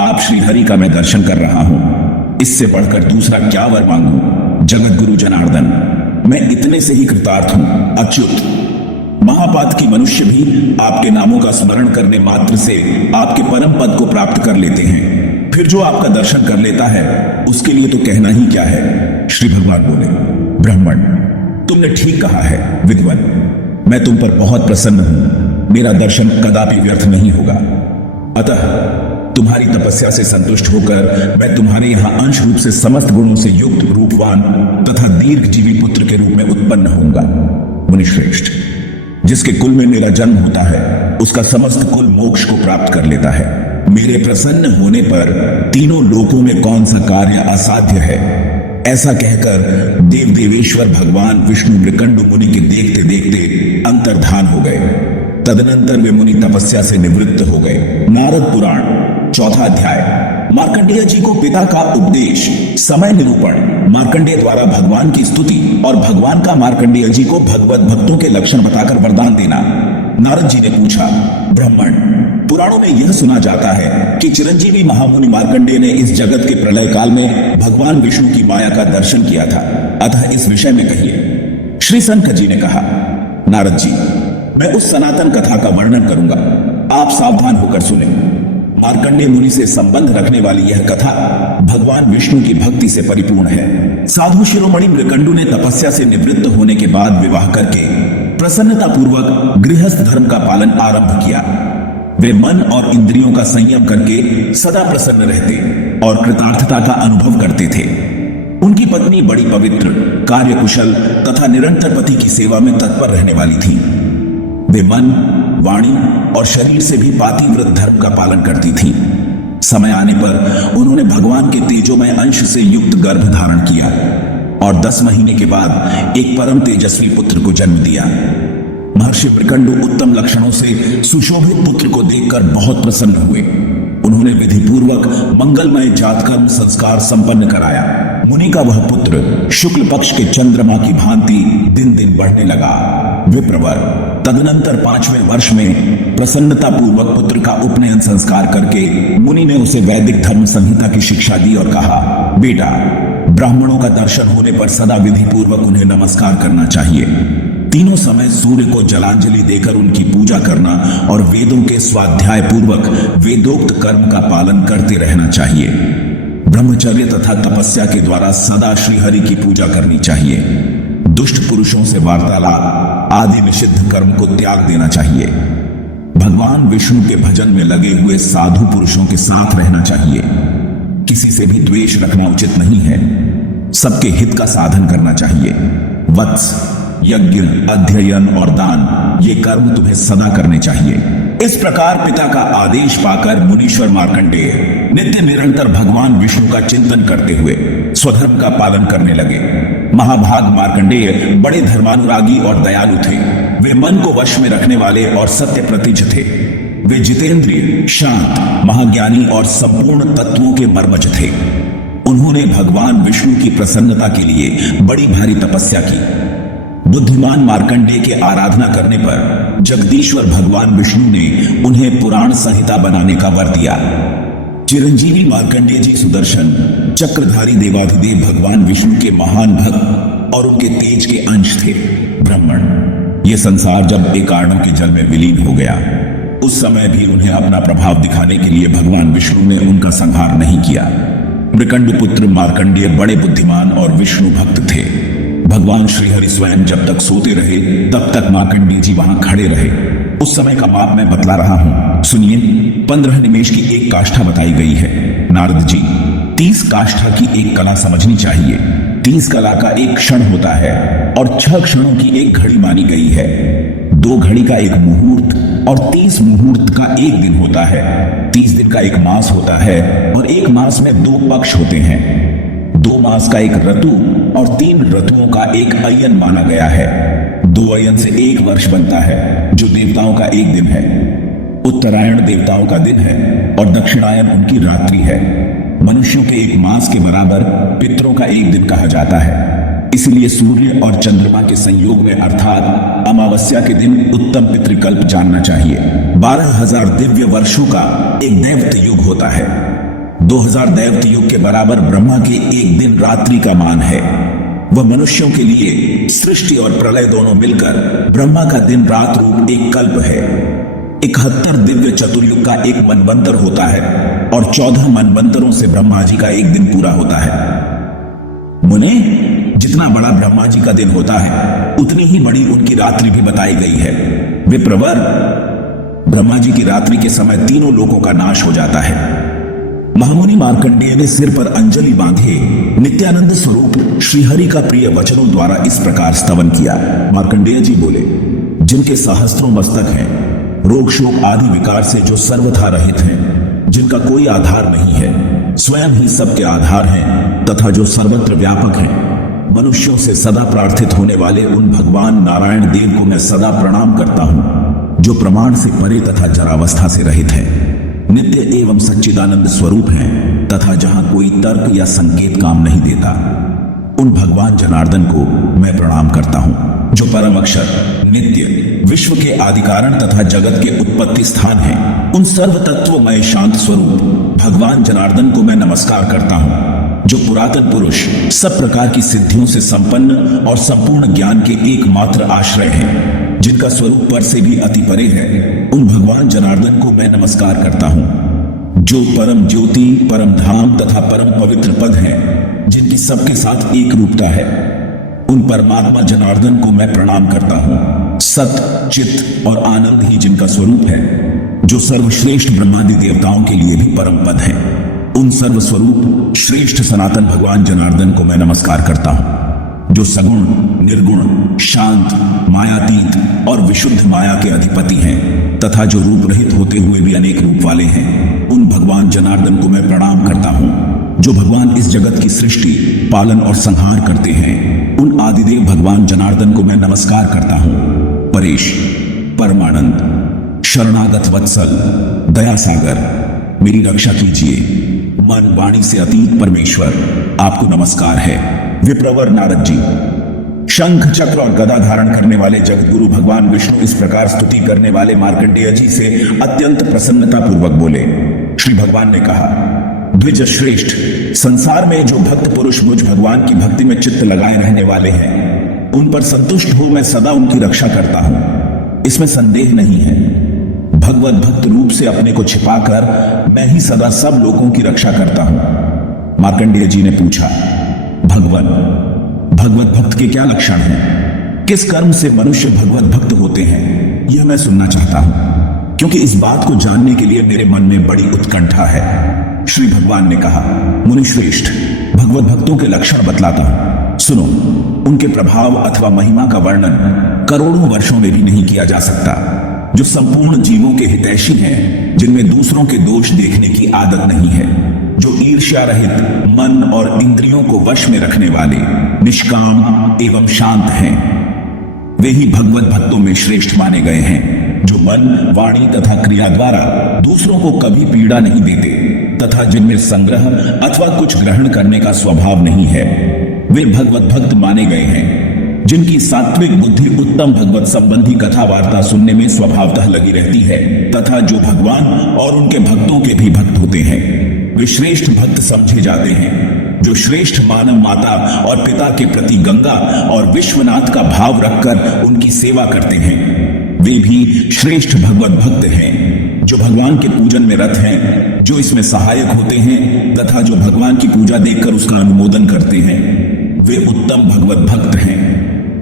आप श्री हरि का मैं दर्शन कर रहा हूं। इससे बढ़कर दूसरा क्या वर मांगू। जगत गुरु जनार्दन, मैं इतने से ही कृतार्थ हूं। अच्युत, महापात की मनुष्य भी आपके नामों का स्मरण करने मात्र से आपके परम पद को प्राप्त कर लेते हैं, फिर जो आपका दर्शन कर लेता है उसके लिए तो कहना ही क्या है। श्री भगवान बोले, ब्राह्मण, तुमने ठीक कहा है विद्वान, मैं तुम पर बहुत प्रसन्न हूं। मेरा दर्शन कदापि व्यर्थ नहीं होगा। अतः तुम्हारी तपस्या से संतुष्ट होकर मैं तुम्हारे यहां अंश रूप से समस्त गुणों से युक्त रूपवान तथा दीर्घजीवी पुत्र के रूप में उत्पन्न होऊंगा। मुनिश्रेष्ठ, जिसके कुल में मेरा जन्म होता है उसका समस्त कुल मोक्ष को प्राप्त कर लेता है। मेरे प्रसन्न होने पर तीनों लोकों में कौन सा कार्य असाध्य है। ऐसा कहकर देव देवेश्वर भगवान विष्णु मृकंडु मुनि के देखते देखते अंतर्धान हो गए। तदनंतर वे मुनि तपस्या से निवृत्त हो गए। नारद पुराण चौथा अध्याय। मार्कंडेय जी को पिता का उपदेश। समय निरूपण। मार्कंडेय द्वारा भगवान की स्तुति और भगवान का मार्कंडेय जी को भगवत भक्तों के लक्षण बताकर वरदान देना। नारद जी ने पूछा, ब्राह्मण, पुराणों में यह सुना जाता है कि चिरंजीवी महामुनि मार्कंडेय ने इस जगत के प्रलय काल में भगवान विष्णु की माया का दर्शन किया था, अतः इस विषय में कहिए। श्री सनक जी ने कहा, नारद जी, मैं उस सनातन कथा का वर्णन करूंगा, आप सावधान होकर सुने। मार्कंडेय मुनि से संबंध रखने वाली यह कथा भगवान विष्णु की भक्ति से परिपूर्ण है। साधु शिरोमणि मृकंडु ने तपस्या से निवृत्त होने के बाद विवाह करके प्रसन्नता पूर्वक गृहस्थ धर्म का पालन आरंभ किया। वे मन और इंद्रियों का संयम करके सदा प्रसन्न रहते और कृतार्थता का अनुभव करते थे। उनकी पत्नी बड़ी पवित्र, कार्यकुशल तथा निरंतर पति की सेवा में तत्पर रहने वाली थी। वे मन, वाणी और शरीर से भी पातिव्रत धर्म का पालन करती थीं। समय आने पर उन्होंने भगवान के तेजोमय अंश से युक्त गर्भ धारण किया और 10 महीने के बाद एक परम तेजस्वी पुत्र को जन्म दिया। महर्षि मृकंडु उत्तम लक्षणों से सुशोभित पुत्र को देखकर बहुत प्रसन्न हुए। उन्होंने विधि पूर्वक मंगलमय जातकर्म संस्कार संपन्न कराया। मुनि का वह पुत्र शुक्ल पक्ष के चंद्रमा की भांति दिन दिन बढ़ने लगा। विप्रवर, तदनंतर 5वें वर्ष में प्रसन्नता पूर्वक पुत्र का उपनयन संस्कार करके मुनि ने उसे वैदिक धर्म संहिता की शिक्षा दी और कहा, बेटा, ब्राह्मणों का दर्शन होने पर सदा विधि पूर्वक उन्हें नमस्कार करना चाहिए। तीनों समय सूर्य को जलांजलि देकर उनकी पूजा करना और वेदों के स्वाध्याय पूर्वक वेदोक्त कर्म का पालन करते रहना चाहिए। ब्रह्मचर्य तथा तपस्या के द्वारा सदा श्रीहरि की पूजा करनी चाहिए। दुष्ट पुरुषों से वार्तालाप आदि निषिद्ध कर्म को त्याग देना चाहिए। भगवान विष्णु के भजन में लगे हुए साधु पुरुषों के साथ रहना चाहिए। किसी से भी द्वेष रखना उचित नहीं है। सबके हित का साधन करना चाहिए। वत्स, यज्ञ, अध्ययन और दान, ये कर्म तुम्हें सदा करने चाहिए। इस प्रकार पिता का आदेश पाकर मुनीश्वर मार्कंडेय नित्य निरंतर भगवान विष्णु का चिंतन करते हुए स्वधर्म का पालन करने लगे। महाभाग मार्कंडेय बड़े धर्मानुरागी और दयालु थे। वे मन को वश में रखने वाले और सत्य प्रतिज थे। वे जितेंद्रिय, शांत, महाज्ञानी और संपूर्ण तत्वों के मर्मज थे। उन्होंने भगवान विष्णु की प्रसन्नता के लिए बड़ी भारी तपस्या की। बुद्धिमान मार्कंडेय के आराधना करने पर जगदीश्वर भगवान विष्णु ने उन्हें पुराण संहिता बनाने का वर दिया। चिरंजीवी मार्कंडेय जी सुदर्शन, चक्रधारी देवाधिदेव भगवान विष्णु के महान भक्त और उनके तेज के अंश थे। ब्राह्मण, यह संसार जब एकार्णों के जल में विलीन हो गया, उस समय भी उन्हें अपना प्रभाव दिखाने के लिए भगवान विष्णु ने उनका संहार नहीं किया। मृकंडु पुत्र मार्कंडेय बड़े बुद्धिमान और विष्णु भक्त थे। भगवान श्रीहरि स्वयं जब तक सोते रहे तब तक मार्कंडेय जी वहां खड़े रहे। उस समय का माप मैं बतला रहा हूं, सुनिए। 15 निमेष की एक काष्ठा बताई गई है। नारद जी, 30 काष्ठा की एक कला समझनी चाहिए। 30 कला का एक क्षण होता है और 6 क्षणों की एक घड़ी मानी गई है। 2 घड़ी का एक मुहूर्त और 30 मुहूर्त का एक दिन होता है। 30 दिन का एक मास होता है और एक मास में 2 पक्ष होते हैं। 2 मास का एक ऋतु और 3 ऋतुओं का एक अयन माना गया है। 2 अयन से 1 वर्ष बनता है, जो देवताओं का एक दिन है। उत्तरायण देवताओं का दिन है और दक्षिणायन उनकी रात्रि है। मनुष्यों के एक मास के बराबर पितरों का एक दिन कहा जाता है। इसलिए सूर्य और चंद्रमा के संयोग में अर्थात अमावस्या के दिन उत्तम पितृकल्प जानना चाहिए। 12,000 दिव्य वर्षों का एक दैवत युग होता है। 2000 दैवत युग के बराबर ब्रह्मा के एक दिन रात्रि का मान है। वह मनुष्यों के लिए सृष्टि और प्रलय दोनों मिलकर ब्रह्मा का दिन रात रूप एक कल्प है। 71 दिव्य चतुर्युग का एक मनवंतर होता है और 14 मनवंतरों से ब्रह्मा जी का एक दिन पूरा होता है। मुने, जितना बड़ा ब्रह्मा जी का दिन होता है उतनी ही बड़ी उनकी रात्रि भी बताई गई है। विप्रवर, ब्रह्मा जी की रात्रि के समय तीनों लोगों का नाश हो जाता है। महामुनि मार्कंडेय ने सिर पर अंजलि बांधे नित्यानंद स्वरूप श्रीहरि का प्रिय वचनों द्वारा इस प्रकार स्तवन किया। मार्कंडेय जी बोले, जिनके सहस्त्रों मस्तक हैं, रोग शोक आदि विकार से जो सर्वथा रहित हैं, जिनका कोई आधार नहीं है, स्वयं ही सबके आधार हैं तथा जो सर्वत्र व्यापक हैं, मनुष्यों से सदा प्रार्थित होने वाले उन भगवान नारायण देव को मैं सदा प्रणाम करता हूं, जो प्रमाण से परे तथा जरावस्था से रहित है, नित्य एवं सच्चिदानंद स्वरूप हैं तथा जहां कोई तर्क या संकेत काम नहीं देता। उन भगवान जनार्दन को मैं प्रणाम करता हूं, जो परम अक्षर, नित्य, विश्व के आदि कारण तथा जगत के उत्पत्ति स्थान हैं। उन सर्व तत्वमय शांत स्वरूप भगवान जनार्दन को मैं नमस्कार करता हूं, जो पुरातन पुरुष, सब प्रकार की सिद्धियों से संपन्न और संपूर्ण ज्ञान के एकमात्र आश्रय हैं, जिनका स्वरूप पर से भी अति परे है। उन भगवान जनार्दन को मैं नमस्कार करता हूं, जो परम ज्योति, परम धाम तथा परम पवित्र पद हैं, जिनकी सबके साथ एक रूपता है। उन परमात्मा जनार्दन को मैं प्रणाम करता हूं, सत, चित और आनंद ही जिनका स्वरूप है, जो सर्वश्रेष्ठ ब्रह्मादि देवताओं के लिए भी परम पद है। उन सर्वस्वरूप श्रेष्ठ सनातन भगवान जनार्दन को मैं नमस्कार करता हूं, जो सगुण, निर्गुण, शांत, मायातीत और विशुद्ध माया के अधिपति हैं तथा जो रूप रहित होते हुए भी अनेक रूप वाले हैं। उन भगवान जनार्दन को मैं प्रणाम करता हूं, जो भगवान इस जगत की सृष्टि, पालन और संहार करते हैं। उन आदिदेव भगवान जनार्दन को मैं नमस्कार करता हूं। परेश, परमानंद, शरणागत वत्सल, दया सागर, मेरी रक्षा कीजिए। मन वाणी से अतीत परमेश्वर, आपको नमस्कार है। विप्रवर नारद जी, शंख, चक्र और गदा धारण करने वाले जगतगुरु भगवान विष्णु इस प्रकार स्तुति करने वाले मार्कंडेय जी से अत्यंत प्रसन्नता पूर्वक बोले। श्री भगवान ने कहा, द्विज श्रेष्ठ, संसार में जो भक्त पुरुष मुझ भगवान की भक्ति में चित्त लगाए रहने वाले हैं, उन पर संतुष्ट हो मैं सदा उनकी रक्षा करता हूं, इसमें संदेह नहीं है। भगवत भक्त रूप से अपने को छिपाकर मैं ही सदा सब लोगों की रक्षा करता हूं। मार्कंडेय जी ने पूछा, भगवान, भगवत भक्त के क्या लक्षण हैं? किस कर्म से मनुष्य भगवत भक्त होते हैं, यह मैं सुनना चाहता हूं, क्योंकि इस बात को जानने के लिए मेरे मन में बड़ी उत्कंठा है। श्री भगवान ने कहा, मुनि श्रेष्ठ, भगवत भक्तों के लक्षण बतलाता हूं, सुनो। उनके प्रभाव अथवा महिमा का वर्णन करोड़ों वर्षों में भी नहीं किया जा सकता। जो संपूर्ण जीवों के हितैषी हैं, जिनमें दूसरों के दोष देखने की आदत नहीं है, जो ईर्ष्या रहित, मन और इंद्रियों को वश में रखने वाले, निष्काम एवं शांत हैं, वे ही भगवत भक्तों में श्रेष्ठ माने गए हैं। जो मन, वाणी तथा क्रिया द्वारा दूसरों को कभी पीड़ा नहीं देते तथा जिनमें संग्रह अथवा कुछ ग्रहण करने का स्वभाव नहीं है, वे भगवत भक्त माने गए हैं। जिनकी सात्विक बुद्धि उत्तम भगवत संबंधी कथा वार्ता सुनने में स्वभावतः लगी रहती है तथा जो भगवान और उनके भक्तों के भी भक्त होते हैं, वे श्रेष्ठ भक्त समझे जाते हैं। जो श्रेष्ठ मानव माता और पिता के प्रति गंगा और विश्वनाथ का भाव रखकर उनकी सेवा करते हैं, वे भी श्रेष्ठ भगवत भक्त हैं। जो भगवान के पूजन में रत हैं, जो इसमें सहायक होते हैं तथा जो भगवान की पूजा देखकर उसका अनुमोदन करते हैं, वे उत्तम भगवत भक्त हैं।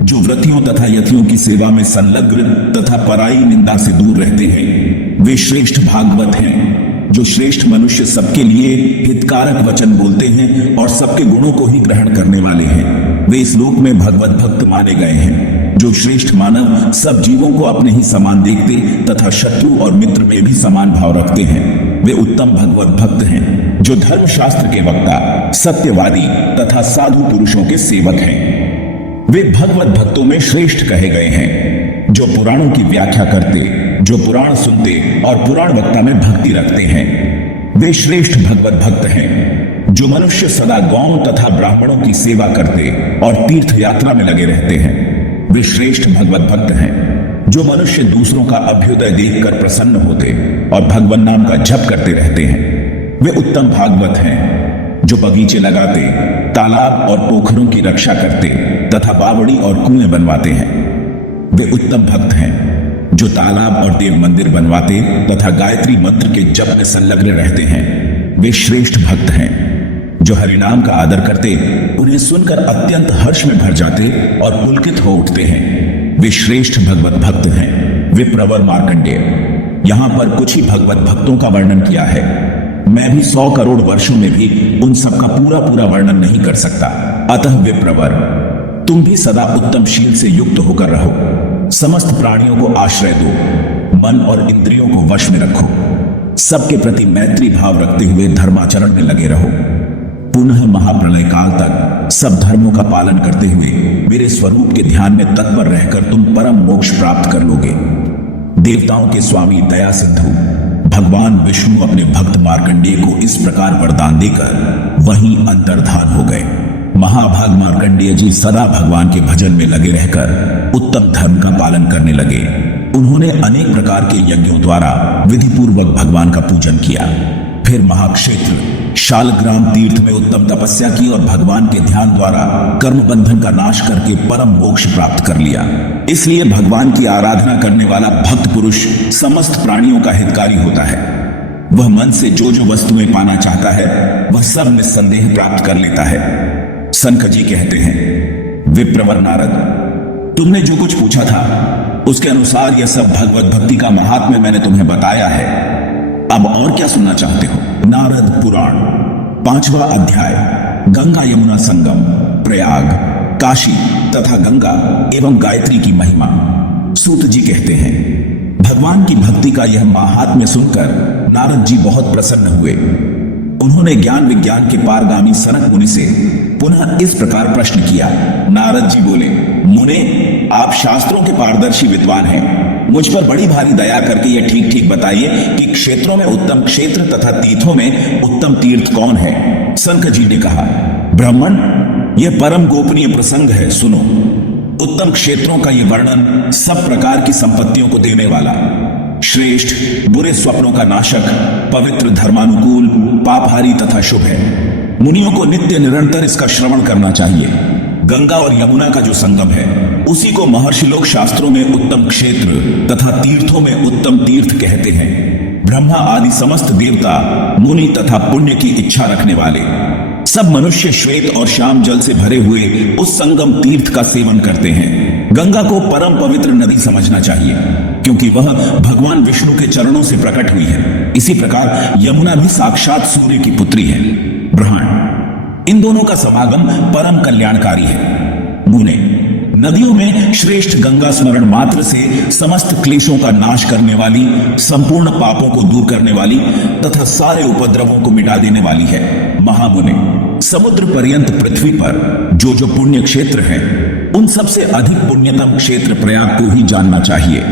जो व्रतियों तथा यतियों की सेवा में संलग्न तथा पराई निंदा से दूर रहते हैं, वे श्रेष्ठ भागवत हैं। जो श्रेष्ठ मनुष्य सबके लिए हितकारक वचन बोलते हैं और सबके गुणों को ही ग्रहण करने वाले हैं, वे इस लोक में भगवत भक्त माने गए हैं। जो श्रेष्ठ मानव सब जीवों को अपने ही समान देखते तथा शत्रु और मित्र में भी समान भाव रखते हैं, वे उत्तम भगवत भक्त हैं। जो धर्म शास्त्र के वक्ता, सत्यवादी तथा साधु पुरुषों के सेवक हैं, वे भगवत भक्तों में श्रेष्ठ कहे गए हैं। जो पुराणों की व्याख्या करते, जो पुराण सुनते और पुराण वक्ता में भक्ति रखते हैं, वे श्रेष्ठ भगवत भक्त हैं। जो मनुष्य सदा गौओं तथा ब्राह्मणों की सेवा करते और तीर्थ यात्रा में लगे रहते हैं, वे श्रेष्ठ भगवत भक्त हैं। जो मनुष्य दूसरों का अभ्युदय देखकर प्रसन्न होते और भगवान नाम का जप करते रहते हैं, वे उत्तम भागवत हैं। जो बगीचे लगाते, तालाब और पोखरों की रक्षा करते तथा बावड़ी और कुएं बनवाते हैं, वे उत्तम भक्त हैं। जो तालाब और देव मंदिर बनवाते तथा गायत्री मंत्र के जप में संलग्न रहते हैं, वे श्रेष्ठ भक्त हैं। जो हरिनाम का आदर करते, उन्हें सुनकर अत्यंत हर्ष में भर जाते और पुलकित हो उठते हैं, वे श्रेष्ठ भगवत भक्त हैं। वे प्रवर मार्कंडेय। यहां पर कुछ ही भगवत भक्तों का वर्णन किया है। मैं भी 100 करोड़ वर्षों में भी उन सब का पूरा वर्णन नहीं कर सकता। अतः वे प्रवर, तुम भी सदा उत्तम शील से युक्त होकर रहो। समस्त प्राणियों को आश्रय दो, मन और इंद्रियों को वश में रखो। सबके प्रति मैत्री भाव रखते हुए धर्माचरण में लगे रहो। पुनः महाप्रलय काल तक सब धर्मों का पालन करते हुए मेरे स्वरूप के ध्यान में तत्पर रहकर तुम परम मोक्ष प्राप्त कर लोगे। देवताओं के स्वामी दया सिंधु भगवान विष्णु अपने भक्त मार्कंडेय को इस प्रकार वरदान देकर वहीं अंतर्धान हो गए। महाभाग मार्कंडेय जी सदा भगवान के भजन में लगे रहकर उत्तम धर्म का पालन करने लगे। उन्होंने अनेक प्रकार के यज्ञों द्वारा विधि पूर्वक भगवान का पूजन किया। फिर महाक्षेत्र शालग्राम तीर्थ में उत्तम तपस्या की और भगवान के ध्यान द्वारा कर्म बंधन का नाश करके परम मोक्ष प्राप्त कर लिया। इसलिए भगवान की आराधना करने वाला भक्त पुरुष समस्त प्राणियों का हितकारी होता है। वह मन से जो जो वस्तुएं पाना चाहता है, वह सब निस्संदेह प्राप्त कर लेता है। सनक जी कहते हैं, विप्रवर नारद, तुमने जो कुछ पूछा था उसके अनुसार यह सब भगवत भक्ति का महात्म्य मैंने तुम्हें बताया है। अब और क्या सुनना चाहते हो? नारद पुराण 5वां अध्याय, गंगा यमुना संगम, प्रयाग, काशी तथा गंगा एवं गायत्री की महिमा। सूत जी कहते हैं, भगवान की भक्ति का यह महात्म्य सुनकर नारद जी बहुत प्रसन्न हुए। उन्होंने ज्ञान विज्ञान के पारगामी सनक मुनि से पुनः इस प्रकार प्रश्न किया। नारद जी बोले, मुने, आप शास्त्रों के पारदर्शी विद्वान हैं। मुझ पर बड़ी भारी दया करके यह ठीक ठीक बताइए कि क्षेत्रों में उत्तम क्षेत्र तथा तीर्थों में उत्तम तीर्थ कौन है? सनक जी ने कहा, ब्राह्मण, यह परम गोपनीय प्रसंग है, सुनो। उत्तम क्षेत्रों का यह वर्णन सब प्रकार की संपत्तियों को देने वाला, श्रेष्ठ, बुरे स्वप्नों का नाशक, पवित्र, धर्मानुकूल, पापहारी तथा शुभ है। मुनियों को नित्य निरंतर इसका श्रवण करना चाहिए। गंगा और यमुना का जो संगम है, उसी को महर्षि लोग शास्त्रों में उत्तम क्षेत्र तथा तीर्थों में उत्तम तीर्थ कहते हैं। ब्रह्मा आदि समस्त देवता, मुनि तथा पुण्य की इच्छा रखने वाले सब मनुष्य श्वेत और श्याम जल से भरे हुए उस संगम तीर्थ का सेवन करते हैं। गंगा को परम पवित्र नदी समझना चाहिए, क्योंकि वह भगवान विष्णु के चरणों से प्रकट हुई है। इसी प्रकार यमुना भी साक्षात सूर्य की पुत्री है। ब्रह्मांड, इन दोनों का समागम परम कल्याणकारी है। मुने, नदियों में श्रेष्ठ गंगा स्मरण मात्र से समस्त क्लेशों का नाश करने वाली, संपूर्ण पापों को दूर करने वाली तथा सारे उपद्रवों को मिटा देने वाली है। महामुने, समुद्र पर्यंत पृथ्वी पर जो जो पुण्य क्षेत्र है, उन सबसे अधिक पुण्यतम क्षेत्र प्रयाग को ही जानना चाहिए,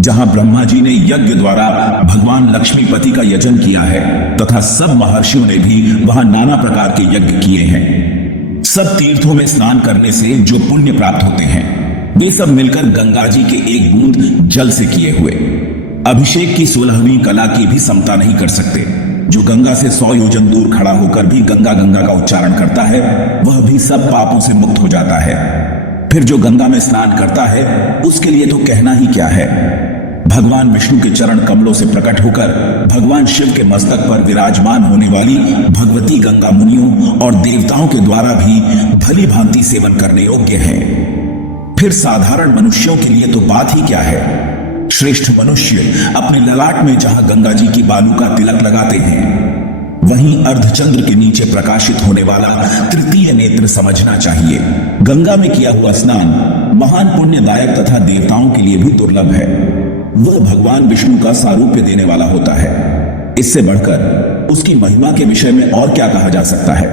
जहां ब्रह्मा जी ने यज्ञ द्वारा भगवान लक्ष्मीपति का यजन किया है तथा सब महर्षियों ने भी वहां नाना प्रकार के यज्ञ किए हैं। सब तीर्थों में स्नान करने से जो पुण्य प्राप्त होते हैं, वे सब मिलकर गंगा जी के एक बूंद जल से किए हुए अभिषेक की 16वीं कला की भी समता नहीं कर सकते। जो गंगा से 100 योजन दूर खड़ा होकर भी गंगा गंगा का उच्चारण करता है, वह भी सब पापों से मुक्त हो जाता है। फिर जो गंगा में स्नान करता है, उसके लिए तो कहना ही क्या है। भगवान विष्णु के चरण कमलों से प्रकट होकर भगवान शिव के मस्तक पर विराजमान होने वाली भगवती गंगा मुनियों और देवताओं के द्वारा भी भली भांति सेवन करने योग्य है। फिर साधारण मनुष्यों के लिए तो बात ही क्या है। श्रेष्ठ मनुष्य अपने ललाट में जहां गंगा जी की बालू का तिलक लगाते हैं, वहीं अर्धचंद्र के नीचे प्रकाशित होने वाला तृतीय नेत्र समझना चाहिए। गंगा में किया हुआ स्नान महान पुण्यदायक तथा देवताओं के लिए भी दुर्लभ है। वह भगवान विष्णु का सारूप्य देने वाला होता है। इससे बढ़कर उसकी महिमा के विषय में और क्या कहा जा सकता है।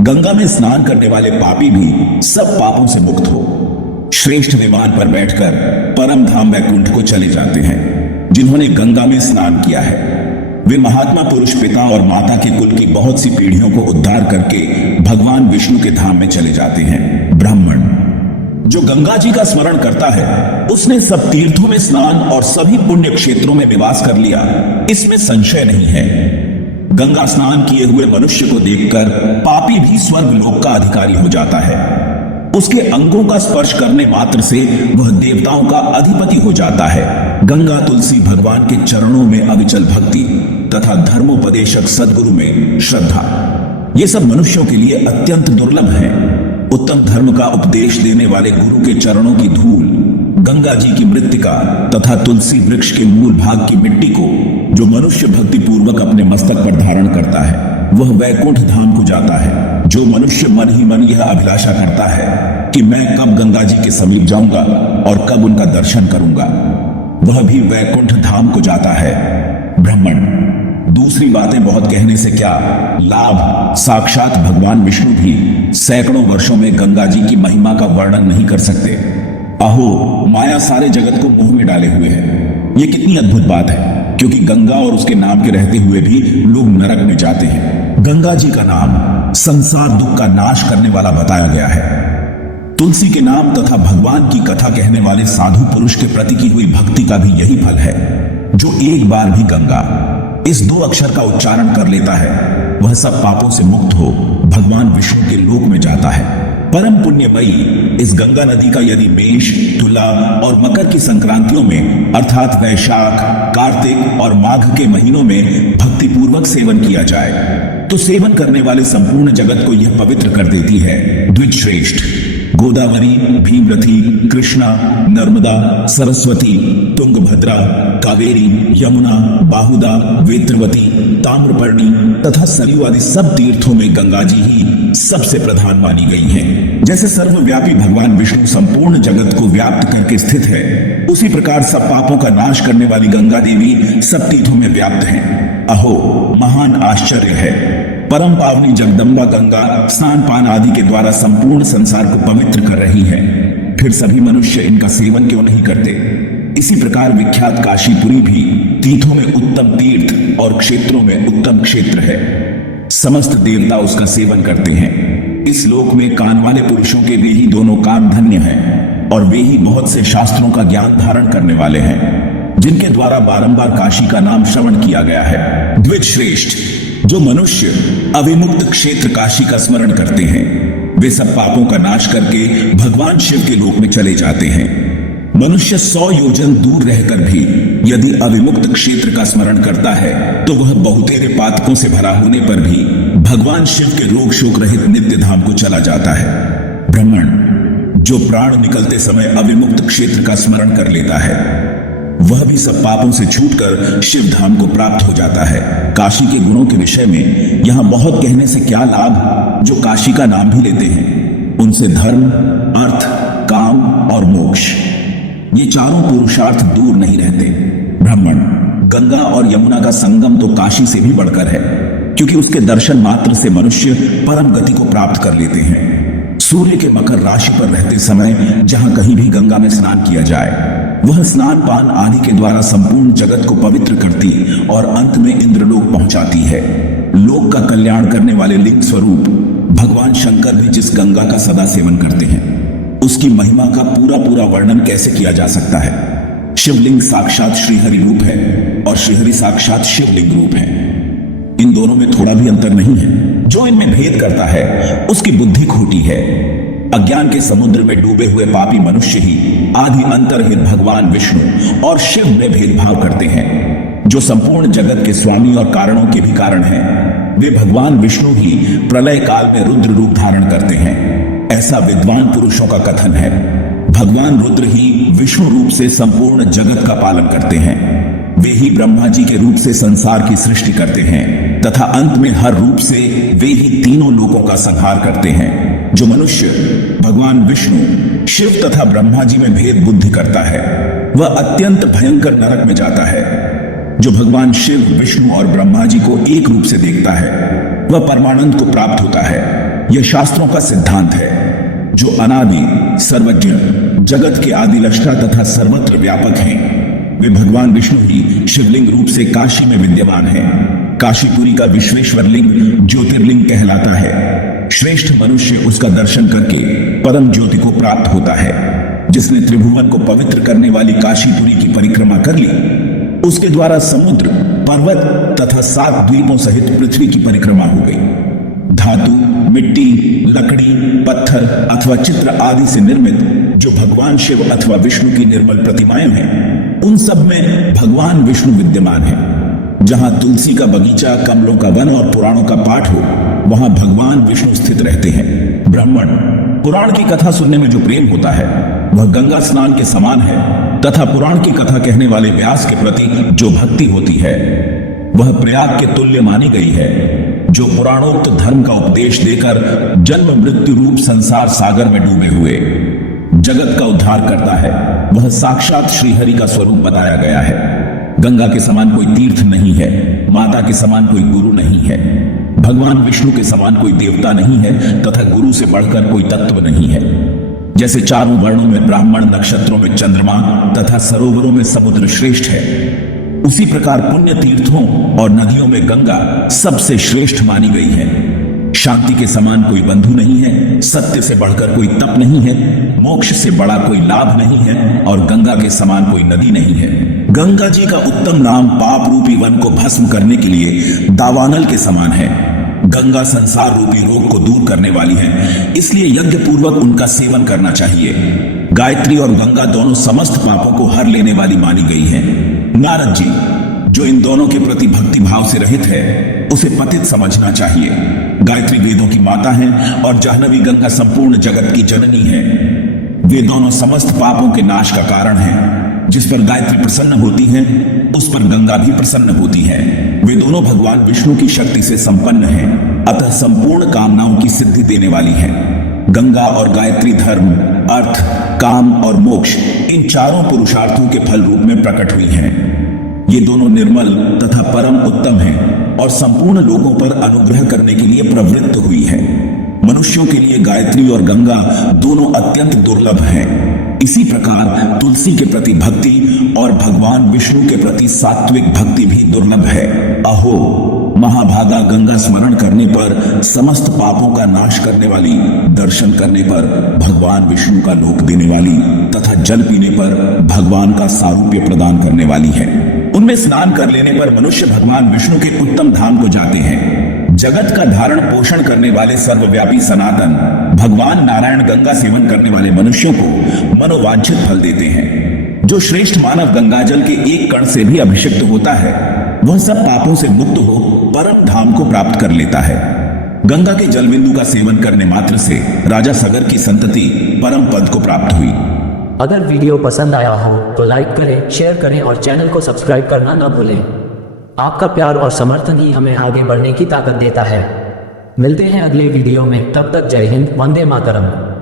गंगा में स्नान करने वाले पापी भी सब पापों से मुक्त हो श्रेष्ठ विमान पर बैठकर परम धाम वैकुंठ को चले जाते हैं, जिन्होंने गंगा में स्नान किया है। वे महात्मा पुरुष पिता और माता के कुल की बहुत सी पीढ़ियों को उद्धार करके भगवान विष्णु के धाम में चले जाते हैं। ब्राह्मण जो गंगा जी का स्मरण करता है उसने सब तीर्थों में स्नान और सभी पुण्य क्षेत्रों में निवास कर लिया, इसमें संशय नहीं है। गंगा स्नान किए हुए मनुष्य को देखकर पापी भी स्वर्ग लोक का अधिकारी हो जाता है। उसके अंगों का स्पर्श करने मात्र से वह देवताओं का अधिपति हो जाता है। गंगा तुलसी भगवान के चरणों में अविचल भक्ति तथा धर्मोपदेशक सद्गुरु में श्रद्धा, ये सब मनुष्यों के लिए अत्यंत दुर्लभ है। उत्तम धर्म का उपदेश देने वाले गुरु के चरणों की धूल, गंगा जी की मृत्तिका तथा तुलसी वृक्ष के मूल भाग की मिट्टी को जो मनुष्य भक्ति पूर्वक अपने मस्तक पर धारण करता है वह वैकुंठ धाम को जाता है। जो मनुष्य मन ही मन यह अभिलाषा करता है कि मैं कब गंगा जी के समीप जाऊंगा और कब उनका दर्शन करूंगा, वह भी वैकुंठ धाम को जाता है। ब्राह्मण दूसरी बातें बहुत कहने से क्या लाभ, साक्षात भगवान विष्णु भी सैकड़ों वर्षों में गंगा जी की महिमा का वर्णन नहीं कर सकते। अहो, माया सारे जगत को मुंह में डाले हुए है। ये कितनी अद्भुत बात है, क्योंकि गंगा और उसके नाम के रहते हुए भी लोग नरक में जाते हैं। गंगा जी का नाम संसार दुख का नाश करने वाला बताया गया है। तुलसी के नाम तथा भगवान की कथा कहने वाले साधु पुरुष के प्रति की हुई भक्ति का भी यही फल है। जो एक बार भी गंगा इस दो अक्षर का उच्चारण कर लेता है वह सब पापों से मुक्त हो भगवान विष्णु के लोक में जाता है। परम पुण्यमयी इस गंगा नदी का यदि मेष, तुला और मकर की संक्रांतियों में अर्थात वैशाख, कार्तिक और माघ के महीनों में भक्ति पूर्वक सेवन किया जाए तो सेवन करने वाले संपूर्ण जगत को यह पवित्र कर देती है। द्विजश्रेष्ठ गोदावरी, भीमरथी, कृष्णा, नर्मदा, सरस्वती, तुंगभद्रा, कावेरी, यमुना, बाहुदा, वेत्रवती, ताम्रपर्णी तथा सरयू आदि सब तीर्थों में गंगा जी ही सबसे प्रधान मानी गई हैं। जैसे सर्वव्यापी भगवान विष्णु संपूर्ण जगत को व्याप्त करके स्थित है, उसी प्रकार सब पापों का नाश करने वाली गंगा देवी सब तीर्थों में व्याप्त हैं। अहो, महान आश्चर्य है। परम पावनी जगदम्बा गंगा स्नान पान आदि के द्वारा संपूर्ण संसार को पवित्र कर रही है, फिर सभी मनुष्य इनका सेवन क्यों नहीं करते? इसी प्रकार विख्यात काशीपुरी भी तीर्थों में उत्तम तीर्थ और क्षेत्रों में उत्तम क्षेत्र है। समस्त देवता उसका सेवन करते हैं। इस लोक में कान वाले पुरुषों के वे ही दोनों काम धन्य हैं और वे ही बहुत से शास्त्रों का ज्ञान धारण करने वाले हैं, जिनके द्वारा बारंबार काशी का नाम श्रवण किया गया है। द्विजश्रेष्ठ जो मनुष्य अविमुक्त क्षेत्र काशी का स्मरण करते हैं वे सब पापों का नाश करके भगवान शिव के लोक में चले जाते हैं। मनुष्य 100 योजन दूर रहकर भी यदि अविमुक्त क्षेत्र का स्मरण करता है तो वह बहुतेरे पातकों से भरा होने पर भी भगवान शिव के रोग शोक रहित नित्य धाम को चला जाता है। ब्राह्मण जो प्राण निकलते समय अविमुक्त क्षेत्र का स्मरण कर लेता है वह भी सब पापों से छूटकर शिव धाम को प्राप्त हो जाता है। काशी के गुणों के विषय में यहाँ बहुत कहने से क्या लाभ। जो काशी का नाम भी लेते हैं उनसे धर्म, अर्थ, काम और मोक्ष ये चारों पुरुषार्थ दूर नहीं रहते। ब्राह्मण गंगा और यमुना का संगम तो काशी से भी बढ़कर है, क्योंकि उसके दर्शन मात्र से मनुष्य परम गति को प्राप्त कर लेते हैं। सूर्य के मकर राशि पर रहते समय जहां कहीं भी गंगा में स्नान किया जाए वह स्नान पान आदि के द्वारा संपूर्ण जगत को पवित्र करती और अंत में इंद्रलोक पहुंचाती है। लोक का कल्याण करने वाले लिंग स्वरूप भगवान शंकर भी जिस गंगा का सदा सेवन करते हैं उसकी महिमा का पूरा पूरा वर्णन कैसे किया जा सकता है। शिवलिंग साक्षात श्रीहरि रूप है और श्रीहरि साक्षात शिवलिंग रूप है। इन दोनों में थोड़ा भी अंतर नहीं है। जो इनमें भेद करता है उसकी बुद्धि खोटी है। अज्ञान के समुद्र में डूबे हुए पापी मनुष्य ही आदि अंतर्हित भगवान विष्णु और शिव में भेदभाव करते हैं। जो संपूर्ण जगत के स्वामी और कारणों के भी कारण हैं, वे भगवान विष्णु ही प्रलय काल में रुद्र रूप धारण करते हैं, ऐसा विद्वान पुरुषों का कथन है। भगवान रुद्र ही विष्णु रूप से संपूर्ण जगत का पालन करते हैं। वे ही ब्रह्मा जी के रूप से संसार की सृष्टि करते हैं तथा अंत में हर रूप से वे ही तीनों लोकों का संहार करते हैं। जो मनुष्य भगवान विष्णु, शिव तथा ब्रह्मा जी में भेद बुद्धि करता है वह अत्यंत भयंकर नरक में जाता है। जो भगवान शिव, विष्णु और ब्रह्मा जी को एक रूप से देखता है वह परमानंद को प्राप्त होता है। यह शास्त्रों का सिद्धांत है। जो अनादि, सर्वज्ञ, जगत के आदिलष्टा तथा सर्वत्र व्यापक हैं वे भगवान विष्णु ही शिवलिंग रूप से काशी में विद्यमान हैं। काशीपुरी का विश्वेश्वर लिंग ज्योतिर्लिंग कहलाता है। श्रेष्ठ मनुष्य उसका दर्शन करके परम ज्योति को प्राप्त होता है। जिसने त्रिभुवन को पवित्र करने वाली काशीपुरी की परिक्रमा कर ली, उसके द्वारा समुद्र, पर्वत तथा 7 द्वीपों सहित पृथ्वी की परिक्रमा हो गई। धातु, मिट्टी, लकड़ी, पत्थर अथवा चित्र आदि से निर्मित जो भगवान शिव अथवा विष्णु की निर्मल प्रतिमाएं हैं, उन सब में भगवान विष्णु विद्यमान है। जहां तुलसी का बगीचा, कमलों का वन और पुराणों का पाठ हो, वहां भगवान विष्णु स्थित रहते हैं। ब्राह्मण पुराण की कथा सुनने में जो प्रेम होता है, वह गंगा स्नान के समान है तथा पुराण की कथा कहने वाले व्यास के प्रति जो भक्ति होती है, वह प्रयाग के तुल्य मानी गई है। जो पुराणोक्त धर्म का उपदेश देकर जन्म मृत्यु रूप संसार सागर में डूबे हुए जगत का उद्धार करता है, वह साक्षात श्रीहरि का स्वरूप बताया गया है। गंगा के समान कोई तीर्थ नहीं है, माता के समान कोई गुरु नहीं है, भगवान विष्णु के समान कोई देवता नहीं है तथा गुरु से बढ़कर कोई तत्व नहीं है। जैसे चारों वर्णों में ब्राह्मण, नक्षत्रों में चंद्रमा तथा सरोवरों में समुद्र श्रेष्ठ है, उसी प्रकार पुण्य तीर्थों और नदियों में गंगा सबसे श्रेष्ठ मानी गई है। शांति के समान कोई बंधु नहीं है, सत्य से बढ़कर कोई तप नहीं है, मोक्ष से बड़ा कोई लाभ नहीं है और गंगा के समान कोई नदी नहीं है। गंगा जी का उत्तम नाम पाप रूपी वन को भस्म करने के लिए दावानल के समान है। गंगा संसार रूपी रोग को दूर करने वाली है, इसलिए यज्ञ पूर्वक उनका सेवन करना चाहिए। गायत्री और गंगा दोनों समस्त पापों को हर लेने वाली मानी गई है। नारद जी, जो इन दोनों के प्रति भक्ति भाव से रहित है, उसे पतित समझना चाहिए। गायत्री वेदों की माता है और जाह्नवी गंगा संपूर्ण जगत की जननी है। वे दोनों समस्त पापों के नाश का कारण हैं। जिस पर गायत्री प्रसन्न होती है, उस पर गंगा भी प्रसन्न होती है। वे दोनों भगवान विष्णु की शक्ति से संपन्न हैं, अतः संपूर्ण कामनाओं की सिद्धि देने वाली है। गंगा और गायत्री धर्म, अर्थ, काम और मोक्ष, इन चारों पुरुषार्थों के फल रूप में प्रकट हुई हैं। ये दोनों निर्मल तथा परम उत्तम हैं और संपूर्ण लोगों पर अनुग्रह करने के लिए प्रवृत्त हुई है। मनुष्यों के लिए गायत्री और गंगा दोनों अत्यंत दुर्लभ हैं। इसी प्रकार तुलसी के प्रति भक्ति और भगवान विष्णु के प्रति सात्विक भक्ति भी दुर्लभ है। अहो महाभागा, गंगा स्मरण करने पर समस्त पापों का नाश करने वाली, दर्शन करने पर भगवान विष्णु का लोक देने वाली तथा जल पीने पर भगवान का सारूप्य प्रदान करने वाली है। उनमें स्नान कर लेने पर मनुष्य भगवान विष्णु के उत्तम धाम को जाते हैं। जगत का धारण पोषण करने वाले सर्वव्यापी सनातन भगवान नारायण गंगा सेवन करने वाले मनुष्यों को मनोवांछित फल देते हैं। जो श्रेष्ठ मानव गंगाजल के एक कण से भी अभिषिक्त होता है, वह सब पापों से मुक्त हो परम धाम को प्राप्त कर लेता है। गंगा के जल बिंदु का सेवन करने मात्र से राजा सगर की संतति परम पद को प्राप्त हुई। अगर वीडियो पसंद आया हो तो लाइक करें, शेयर करें और चैनल को सब्सक्राइब करना न भूलें। आपका प्यार और समर्थन ही हमें आगे बढ़ने की ताकत देता है। मिलते हैं अगले वीडियो में, तब तक जय हिंद, वंदे मातरम।